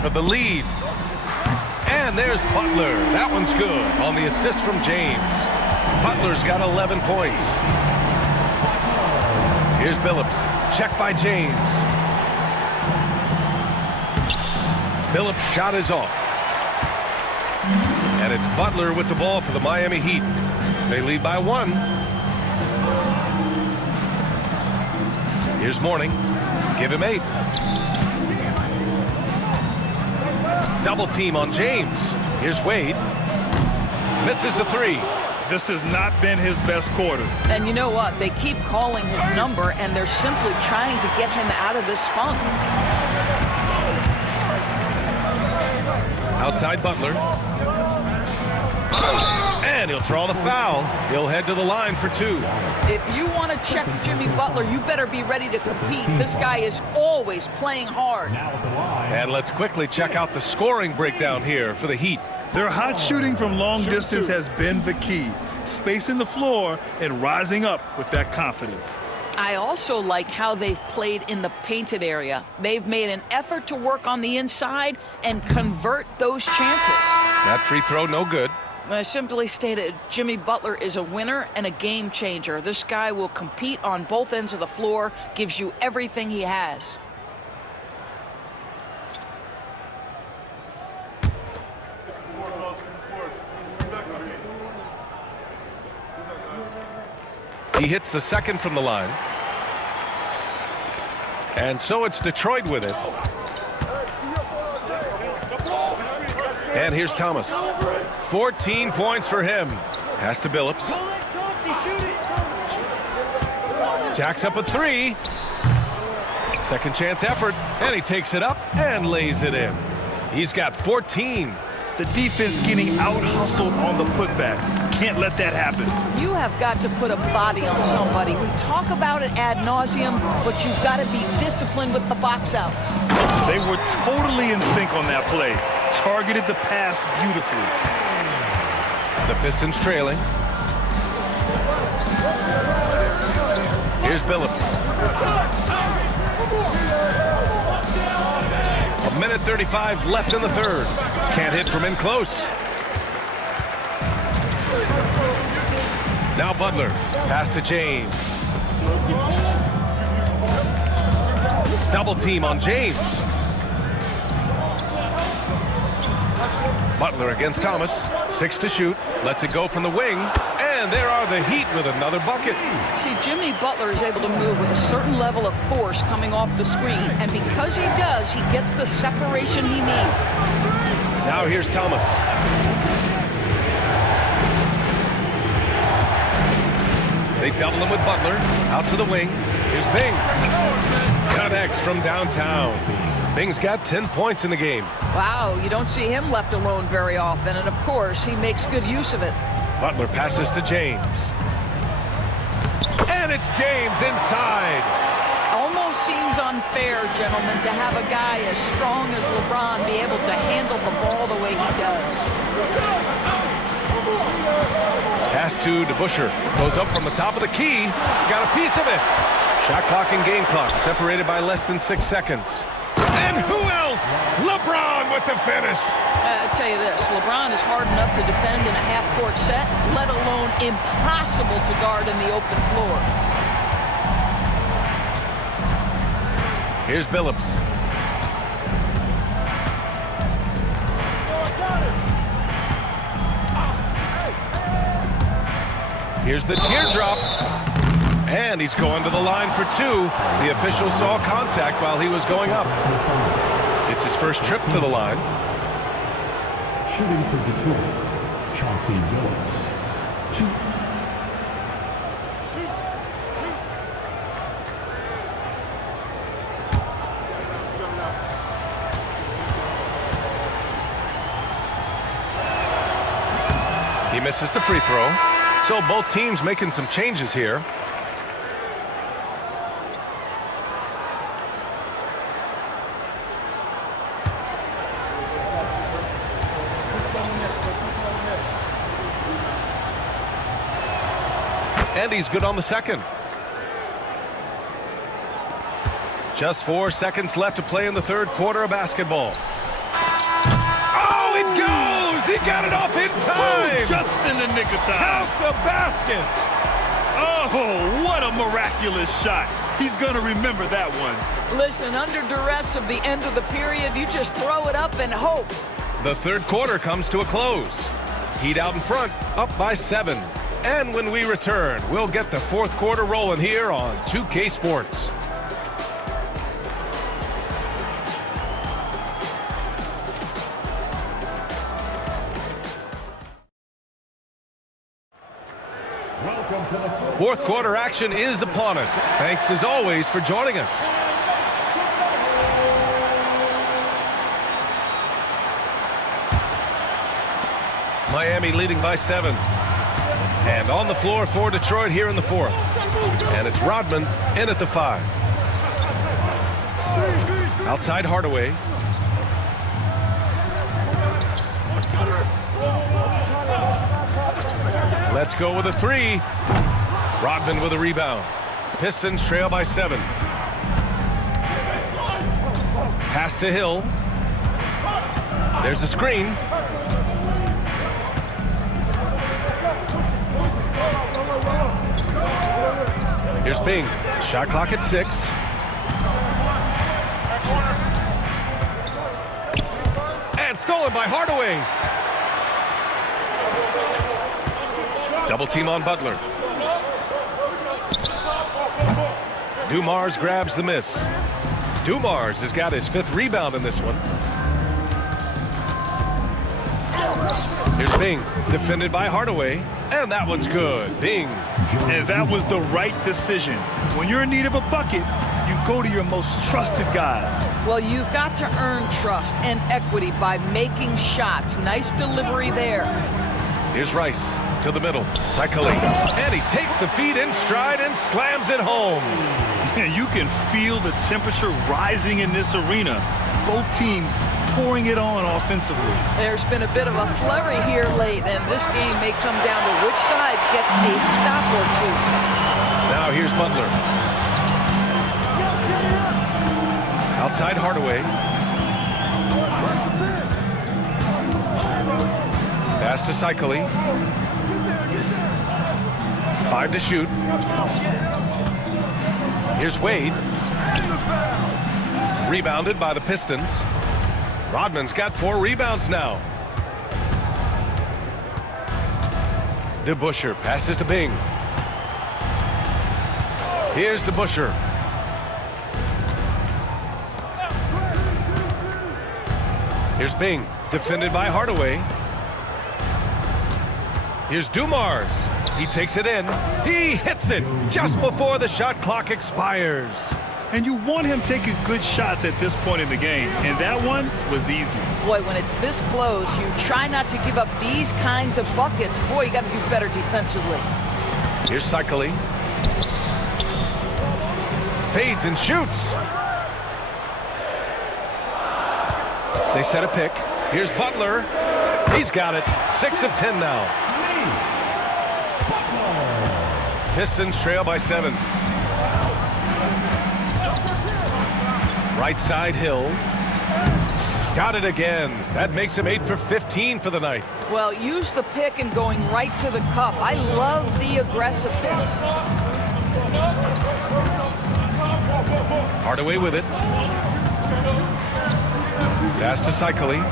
For the lead. And there's Butler. That one's good on the assist from James. Butler's got 11 points. Here's Billups. Check by James. Billups' shot is off. And it's Butler with the ball for the Miami Heat. They lead by 1. Here's Mourning. Give him 8. Double team on James. Here's Wade. Misses the 3. This has not been his best quarter. And you know what? They keep calling his number, and they're simply trying to get him out of this funk. Outside Butler. And he'll draw the foul. He'll head to the line for 2. If you want to check Jimmy Butler, you better be ready to compete. This guy is always playing hard. And let's quickly check out the scoring breakdown here for the Heat. Their hot shooting from long distance has been the key. Spacing the floor and rising up with that confidence. I also like how they've played in the painted area. They've made an effort to work on the inside and convert those chances. That free throw, no good. I simply stated, Jimmy Butler is a winner and a game changer. This guy will compete on both ends of the floor, gives you everything he has. He hits the second from the line. And so it's Detroit with it. And here's Thomas. 14 points for him. Pass to Billups. Jacks up a 3. Second chance effort. And he takes it up and lays it in. He's got 14. The defense getting out-hustled on the putback. Can't let that happen. You have got to put a body on somebody. We talk about it ad nauseum, but you've got to be disciplined with the box outs. They were totally in sync on that play. Targeted the pass beautifully. The Pistons trailing. Here's Billups. 1:35 left in the third. Can't hit from in close. Now Butler. Pass to James. Double team on James. Butler against Thomas. 6 to shoot. Lets it go from the wing. And there are the Heat with another bucket. See, Jimmy Butler is able to move with a certain level of force coming off the screen. And because he does, he gets the separation he needs. Now here's Thomas. They double him with Butler. Out to the wing. Here's Bing. Connects from downtown. Bing's got 10 points in the game. Wow, you don't see him left alone very often, and of course, he makes good use of it. Butler passes to James. And it's James inside. Almost seems unfair, gentlemen, to have a guy as strong as LeBron be able to handle the ball the way he does. Pass to DeBusschere. Goes up from the top of the key. Got a piece of it. Shot clock and game clock separated by less than 6 seconds. And who else? LeBron with the finish. I tell you this, LeBron is hard enough to defend in a half-court set, let alone impossible to guard in the open floor. Here's Billups. Here's the teardrop. And he's going to the line for 2. The official saw contact while he was going up. It's his first trip to the line. Shooting for Detroit, Chauncey Billups. 2. He misses the free throw. So both teams making some changes here. And he's good on the second. Just 4 seconds left to play in the third quarter of basketball. Oh, it goes! He got it off in time! Just in the nick of time. Count the basket! Oh, what a miraculous shot. He's going to remember that one. Listen, under duress of the end of the period, you just throw it up and hope. The third quarter comes to a close. Heat out in front, up by 7. And when we return, we'll get the fourth quarter rolling here on 2K Sports. Fourth quarter action is upon us. Thanks as always for joining us. Miami leading by 7. And on the floor for Detroit here in the fourth. And it's Rodman in at the 5. Outside Hardaway. Let's go with a 3. Rodman with a rebound. Pistons trail by 7. Pass to Hill. There's a screen. Here's Bing. Shot clock at 6. And stolen by Hardaway. Double team on Butler. Dumars grabs the miss. Dumars has got his 5th rebound in this one. Here's Bing, defended by Hardaway, and that one's good. Bing. And that was the right decision. When you're in need of a bucket, you go to your most trusted guys. Well, you've got to earn trust and equity by making shots. Nice delivery there. Here's Rice to the middle. Cycling. And he takes the feed in stride and slams it home. You can feel the temperature rising in this arena. Both teams pouring it on offensively. There's been a bit of a flurry here late, and this game may come down to which side gets a stop or 2. Now here's Butler. Outside Hardaway. Pass to Cycling. 5 to shoot. Here's Wade. Rebounded by the Pistons. Rodman's got 4 rebounds now. DeBusschere passes to Bing. Here's DeBusschere. Here's Bing, defended by Hardaway. Here's Dumars. He takes it in. He hits it just before the shot clock expires. And you want him taking good shots at this point in the game. And that one was easy. Boy, when it's this close, you try not to give up these kinds of buckets. Boy, you got to do better defensively. Here's Cycling. Fades and shoots. They set a pick. Here's Butler. He's got it. 6 of 10 now. Pistons trail by 7. Right side, Hill. Got it again. That makes him 8 for 15 for the night. Well, use the pick and going right to the cup. I love the aggressiveness. Hardaway with it. Pass to Cycling.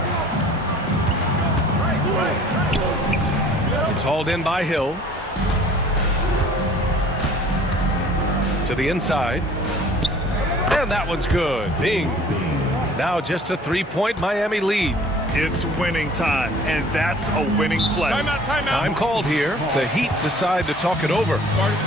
It's hauled in by Hill. To the inside. And that one's good. Bing. Now just a 3-point Miami lead. It's winning time, and that's a winning play. Timeout, timeout. Time called here. The Heat decide to talk it over.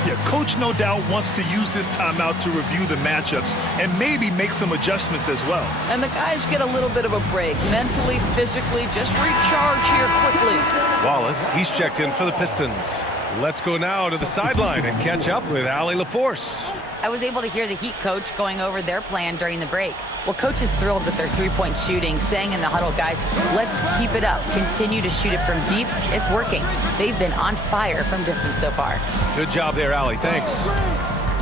Yeah, coach no doubt wants to use this timeout to review the matchups and maybe make some adjustments as well. And the guys get a little bit of a break. Mentally, physically, just recharge here quickly. Wallace, he's checked in for the Pistons. Let's go now to the sideline and catch up with Allie LaForce. I was able to hear the Heat coach going over their plan during the break. Well, coach is thrilled with their three-point shooting, saying in the huddle, guys, let's keep it up. Continue to shoot it from deep. It's working. They've been on fire from distance so far. Good job there, Allie. Thanks.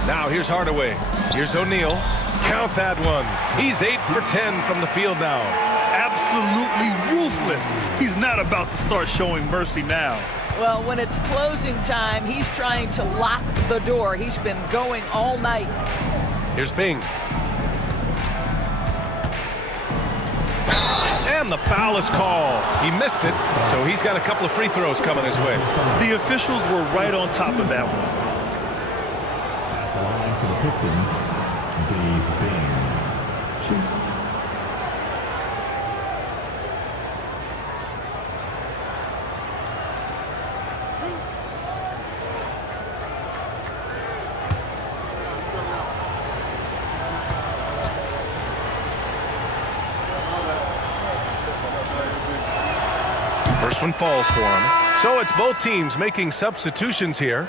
Now here's Hardaway. Here's O'Neal. Count that one. He's 8 for 10 from the field now. Absolutely ruthless. He's not about to start showing mercy now. Well, when it's closing time, he's trying to lock the door. He's been going all night. Here's Bing. And the foul is called. He missed it, so he's got a couple of free throws coming his way. The officials were right on top of that one. At the line for the Pistons, Dave Bing. 2. First one falls for him. So it's both teams making substitutions here.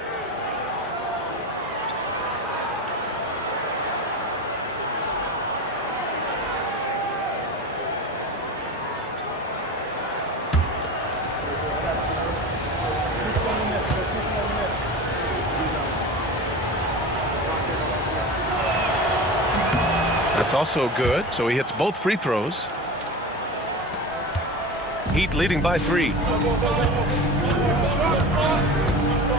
That's also good, so he hits both free throws. Heat leading by 3.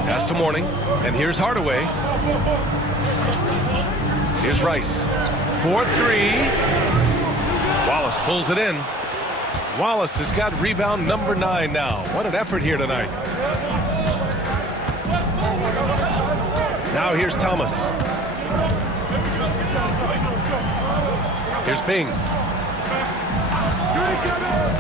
Pass to Mourning, and here's Hardaway. Here's Rice. 4-3. Wallace pulls it in. Wallace has got rebound number 9 now. What an effort here tonight. Now here's Thomas. Here's Bing.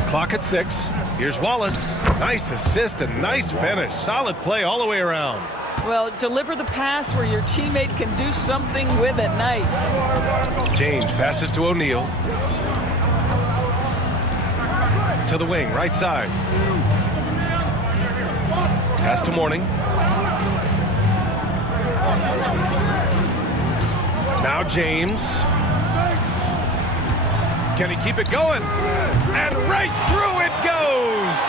Clock at 6. Here's Wallace. Nice assist and nice finish. Solid play all the way around. Well, deliver the pass where your teammate can do something with it. Nice. James passes to O'Neal. To the wing, right side. Pass to Mourning. Now James. Can he keep it going? And right through it goes!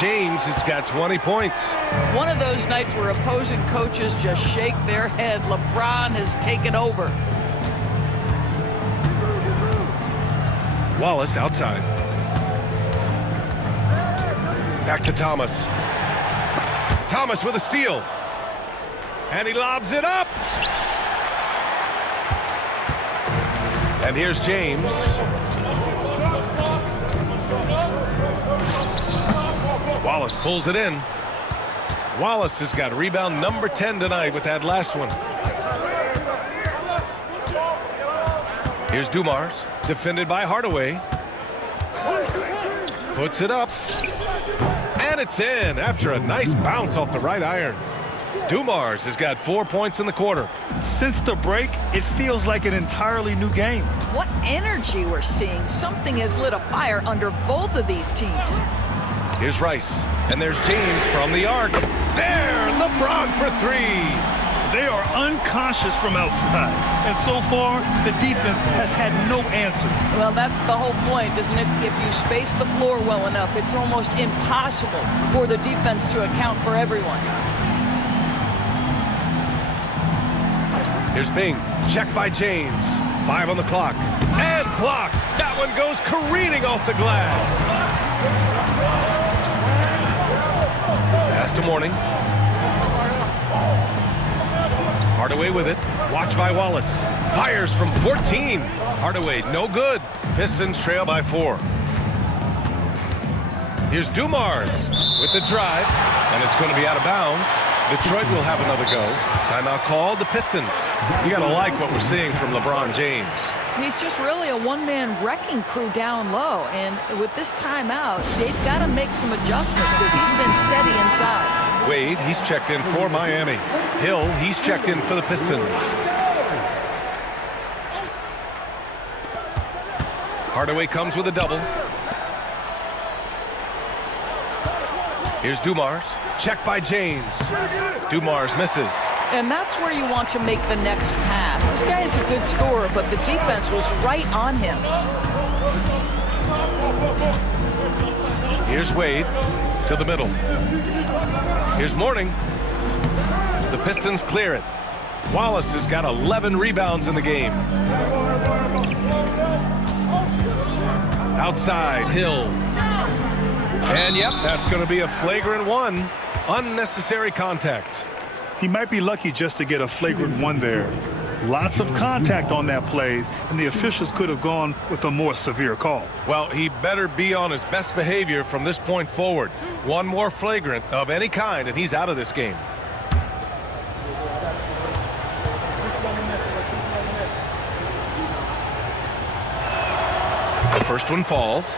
James has got 20 points. One of those nights where opposing coaches just shake their head. LeBron has taken over. Wallace outside. Back to Thomas. Thomas with a steal. And he lobs it up. And here's James. Wallace pulls it in. Wallace has got rebound number 10 tonight with that last one. Here's Dumars, defended by Hardaway. Puts it up. And it's in after a nice bounce off the right iron. Dumars has got 4 points in the quarter. Since the break, it feels like an entirely new game. What energy we're seeing. Something has lit a fire under both of these teams. Here's Rice, and there's James from the arc. There, LeBron for three. They are unconscious from outside, and so far, the defense has had no answer. Well, that's the whole point, isn't it? If you space the floor well enough, it's almost impossible for the defense to account for everyone. Here's Bing, check by James. 5 on the clock, and blocked. That one goes careening off the glass. Pass to Mourning. Hardaway with it. Watch by Wallace. Fires from 14. Hardaway, no good. Pistons trail by 4. Here's Dumars with the drive, and it's going to be out of bounds. Detroit will have another go. Timeout called, the Pistons. You got to like what we're seeing from LeBron James. He's just really a one-man wrecking crew down low, and with this timeout, they've got to make some adjustments because he's been steady inside. Wade, he's checked in for Miami. Hill, he's checked in for the Pistons. Hardaway comes with a double. Here's Dumars. Check by James. Dumars misses. And that's where you want to make the next pass. This guy is a good scorer, but the defense was right on him. Here's Wade to the middle. Here's Mourning. The Pistons clear it. Wallace has got 11 rebounds in the game. Outside, Hill. And yep, that's going to be a flagrant one. Unnecessary contact. He might be lucky just to get a flagrant one there. Lots of contact on that play, and the officials could have gone with a more severe call. Well, he better be on his best behavior from this point forward. One more flagrant of any kind, and he's out of this game. The first one falls.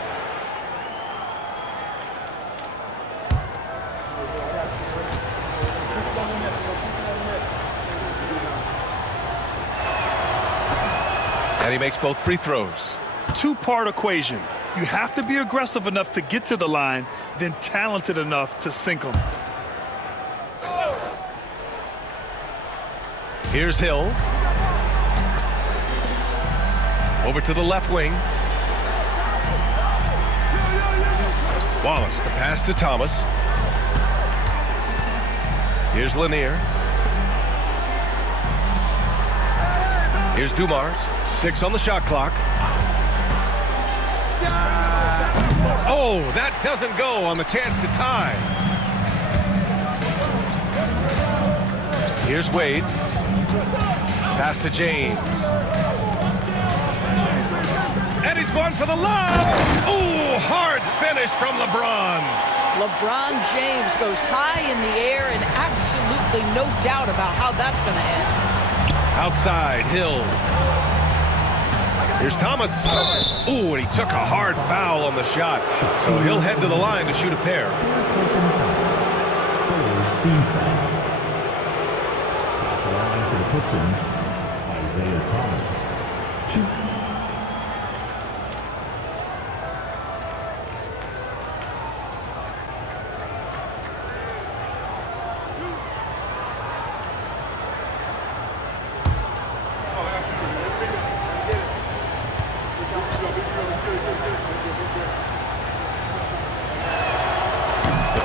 And he makes both free throws. Two-part equation. You have to be aggressive enough to get to the line, then talented enough to sink them. Here's Hill. Over to the left wing. Wallace, the pass to Thomas. Here's Lanier. Here's Dumars. 6 on the shot clock. Oh, that doesn't go on the chance to tie. Here's Wade. Pass to James. And he's going for the lob. Ooh, hard finish from LeBron. LeBron James goes high in the air, and absolutely no doubt about how that's going to end. Outside, Hill. Here's Thomas. Ooh, and he took a hard foul on the shot. So he'll head to the line to shoot a pair. Team foul. Line for the Pistons, Isaiah Thomas. 2.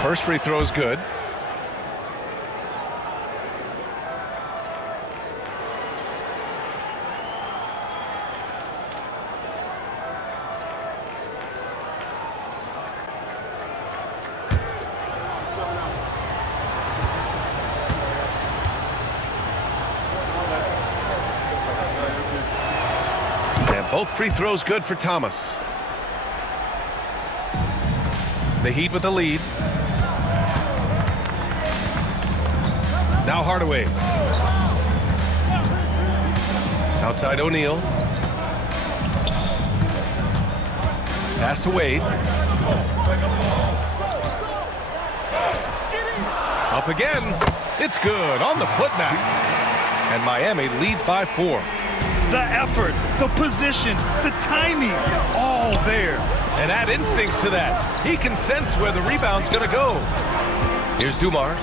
First free throw is good. And both free throws good for Thomas. The Heat with the lead. Now Hardaway. Outside O'Neal. Pass to Wade. Up again. It's good on the putback. And Miami leads by 4. The effort, the position, the timing, all there. And add instincts to that. He can sense where the rebound's going to go. Here's Dumars.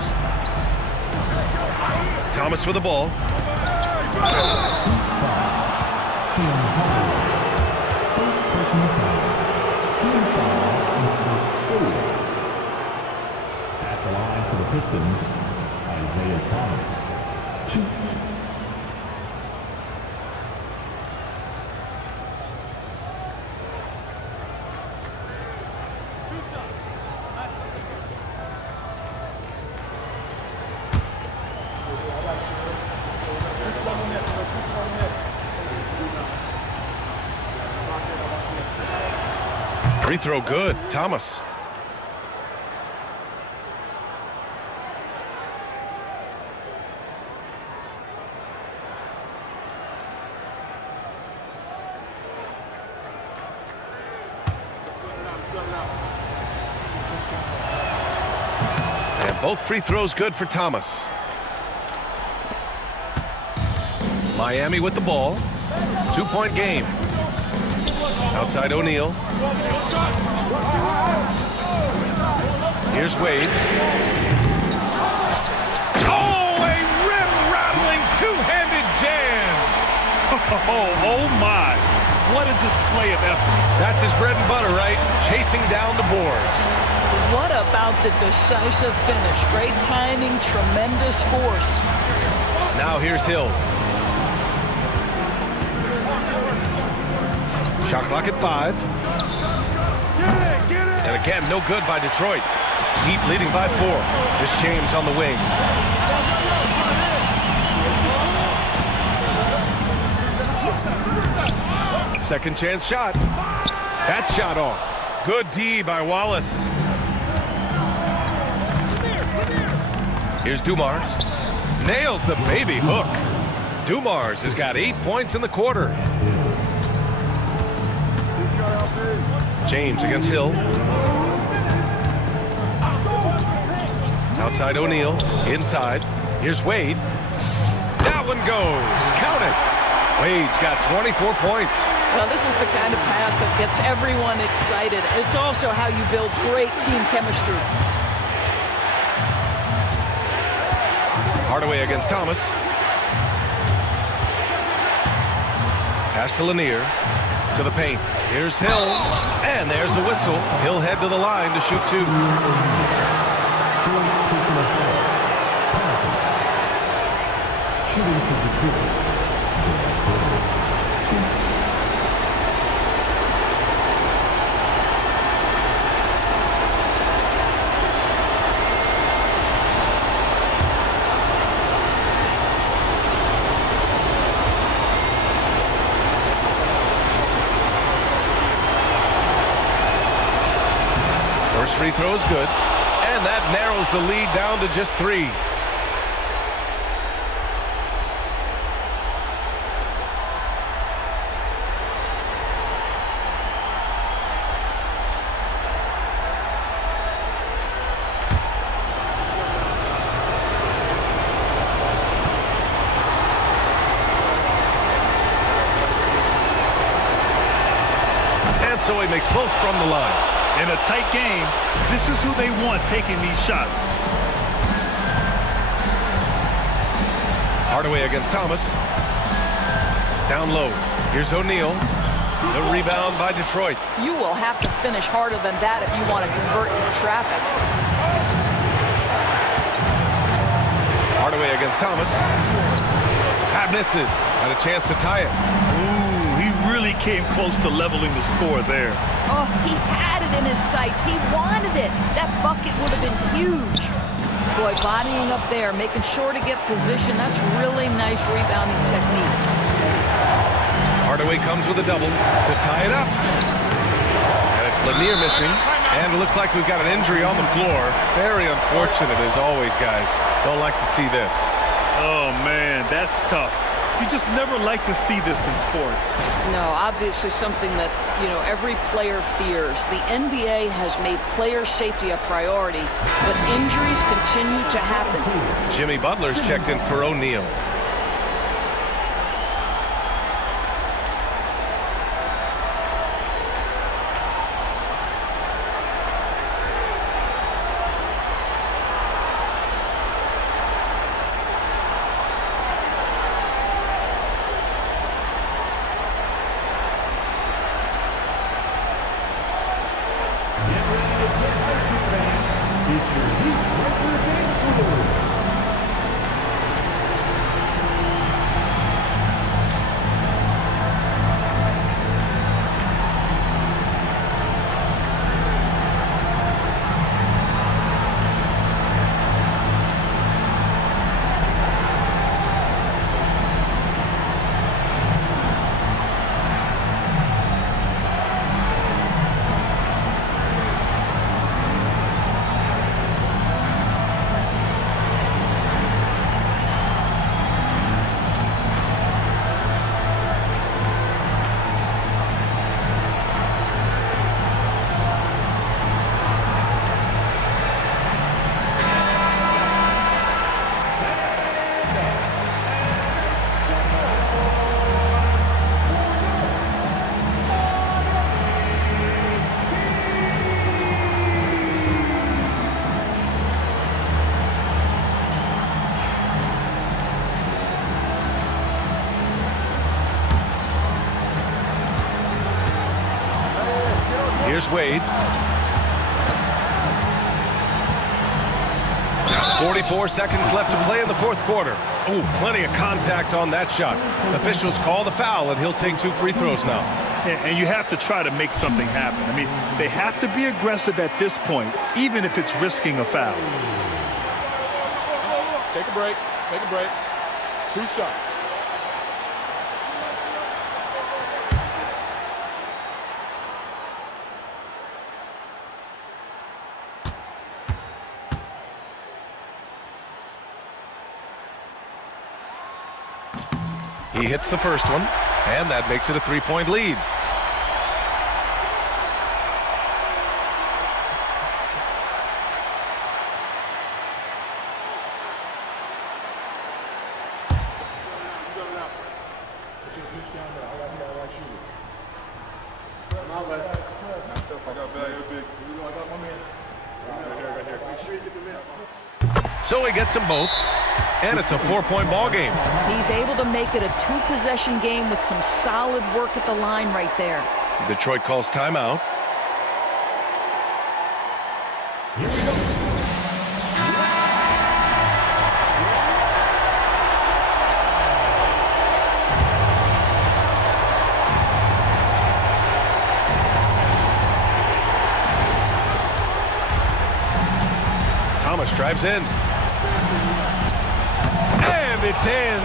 Thomas with the ball. At the line for the Pistons, Isaiah Thomas. 2. Free throw good. Thomas. And both free throws good for Thomas. Miami with the ball. 2-point game. Outside O'Neal. Here's Wade. Oh, a rim-rattling two-handed jam. Oh my. What a display of effort. That's his bread and butter, right? Chasing down the boards. What about the decisive finish? Great timing, tremendous force. Now here's Hill. Shot clock at 5. And again, no good by Detroit. Heat leading by 4. This James on the wing. Second chance shot. That shot off. Good D by Wallace. Here's Dumars. Nails the baby hook. Dumars has got 8 points in the quarter. James against Hill. Outside O'Neal. Inside. Here's Wade. That one goes. Count it. Wade's got 24 points. Well, this is the kind of pass that gets everyone excited. It's also how you build great team chemistry. Hardaway against Thomas. Pass to Lanier. To the paint. Here's Hill. And there's a whistle. He'll head to the line to shoot 2. Shooting for Detroit. First free throw is good. And that narrows the lead down to just 3. And so he makes both from the line. In a tight game, this is who they want taking these shots. Hardaway against Thomas. Down low. Here's O'Neal. The rebound by Detroit. You will have to finish harder than that if you want to convert in traffic. Hardaway against Thomas. That misses. Had a chance to tie it. Ooh, he really came close to leveling the score there. Oh, he had it in his sights. He wanted it. That bucket would have been huge. Boy, bodying up there, making sure to get position. That's really nice rebounding technique. Hardaway comes with a double to tie it up. And it's Lanier missing. And it looks like we've got an injury on the floor. Very unfortunate as always, guys. Don't like to see this. Oh, man, that's tough. You just never like to see this in sports. No, obviously something that, every player fears. The NBA has made player safety a priority, but injuries continue to happen. Jimmy Butler's checked in for O'Neal. Here's Wade. 44 seconds left to play in the fourth quarter. Ooh, plenty of contact on that shot. Officials call the foul, and he'll take 2 free throws now. And you have to try to make something happen. I mean, they have to be aggressive at this point, even if it's risking a foul. Take a break. Take a break. 2 shots. He hits the first one, and that makes it a 3-point lead. So he gets them both, and it's a 4-point ball game. He's able to make it a 2-possession game with some solid work at the line right there. Detroit calls timeout. Here we go. Thomas drives in. And it's in.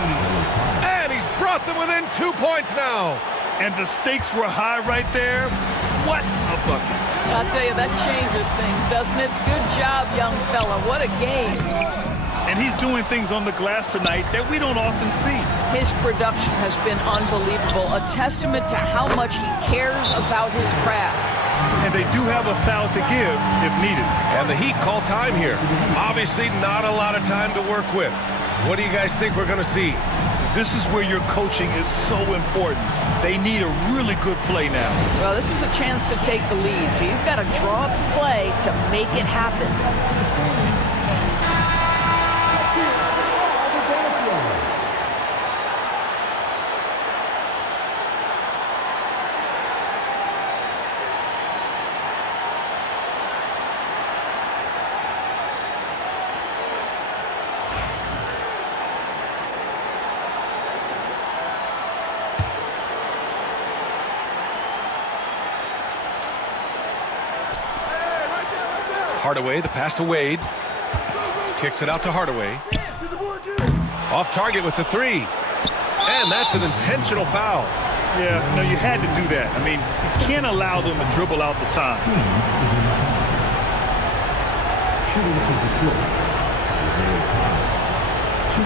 And he's brought them within 2 points now. And the stakes were high right there. What a bucket. I'll tell you, that changes things, doesn't it? Good job, young fella. What a game. And he's doing things on the glass tonight that we don't often see. His production has been unbelievable, a testament to how much he cares about his craft. And they do have a foul to give if needed. And the Heat call time here. Obviously not a lot of time to work with. What do you guys think we're going to see? This is where your coaching is so important. They need a really good play now. Well, this is a chance to take the lead, so you've got to draw up a play to make it happen. Hardaway, the pass to Wade. Kicks it out to Hardaway. Off target with the 3. And that's an intentional foul. Yeah, no, you had to do that. I mean, you can't allow them to dribble out the time. Shooting for Detroit, Isaiah Thomas. 2.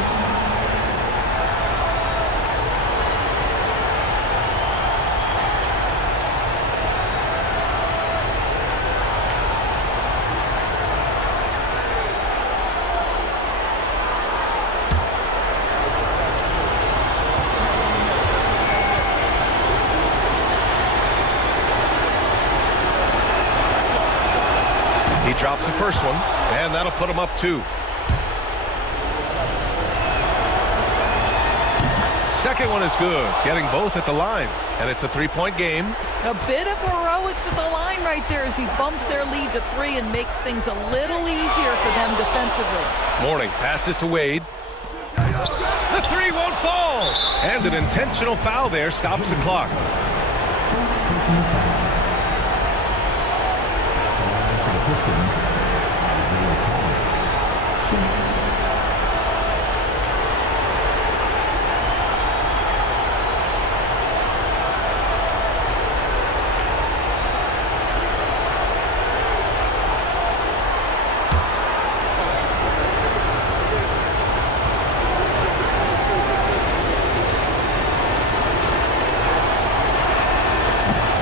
drops the first one, and that'll put him up 2. Second one is good, getting both at the line, and it's a 3-point game. A bit of heroics at the line right there as he bumps their lead to 3 and makes things a little easier for them defensively. Mourning passes to Wade. The 3 won't fall, and an intentional foul there stops the clock. Personal foul. For the Pistons, Isaiah Thomas. 2.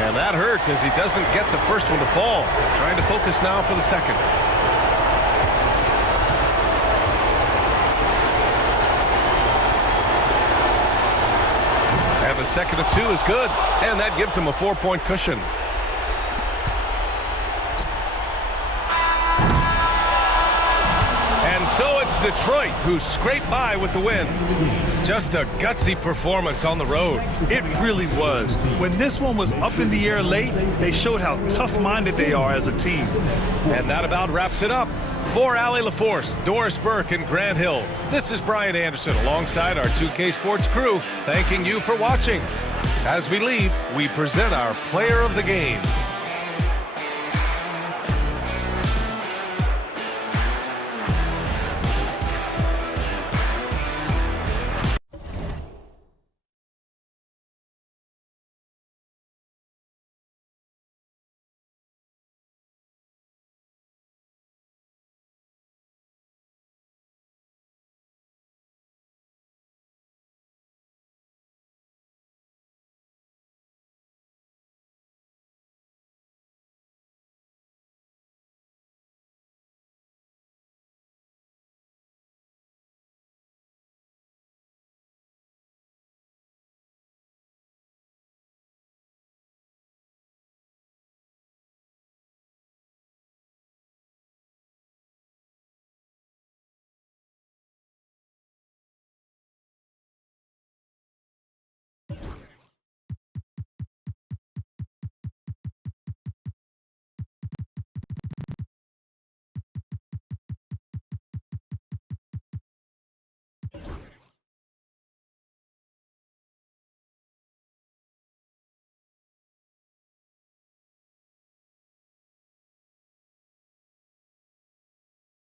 That hurts as he doesn't get the first one to fall. Trying to focus now for the second. And the second of 2 is good. And that gives him a 4-point cushion. And so it's Detroit who scraped by with the win. Just a gutsy performance on the road. It really was. When this one was up in the air late, they showed how tough-minded they are as a team. And that about wraps it up. For Allie LaForce, Doris Burke, and Grant Hill, this is Brian Anderson alongside our 2K Sports crew, thanking you for watching. As we leave, we present our player of the game.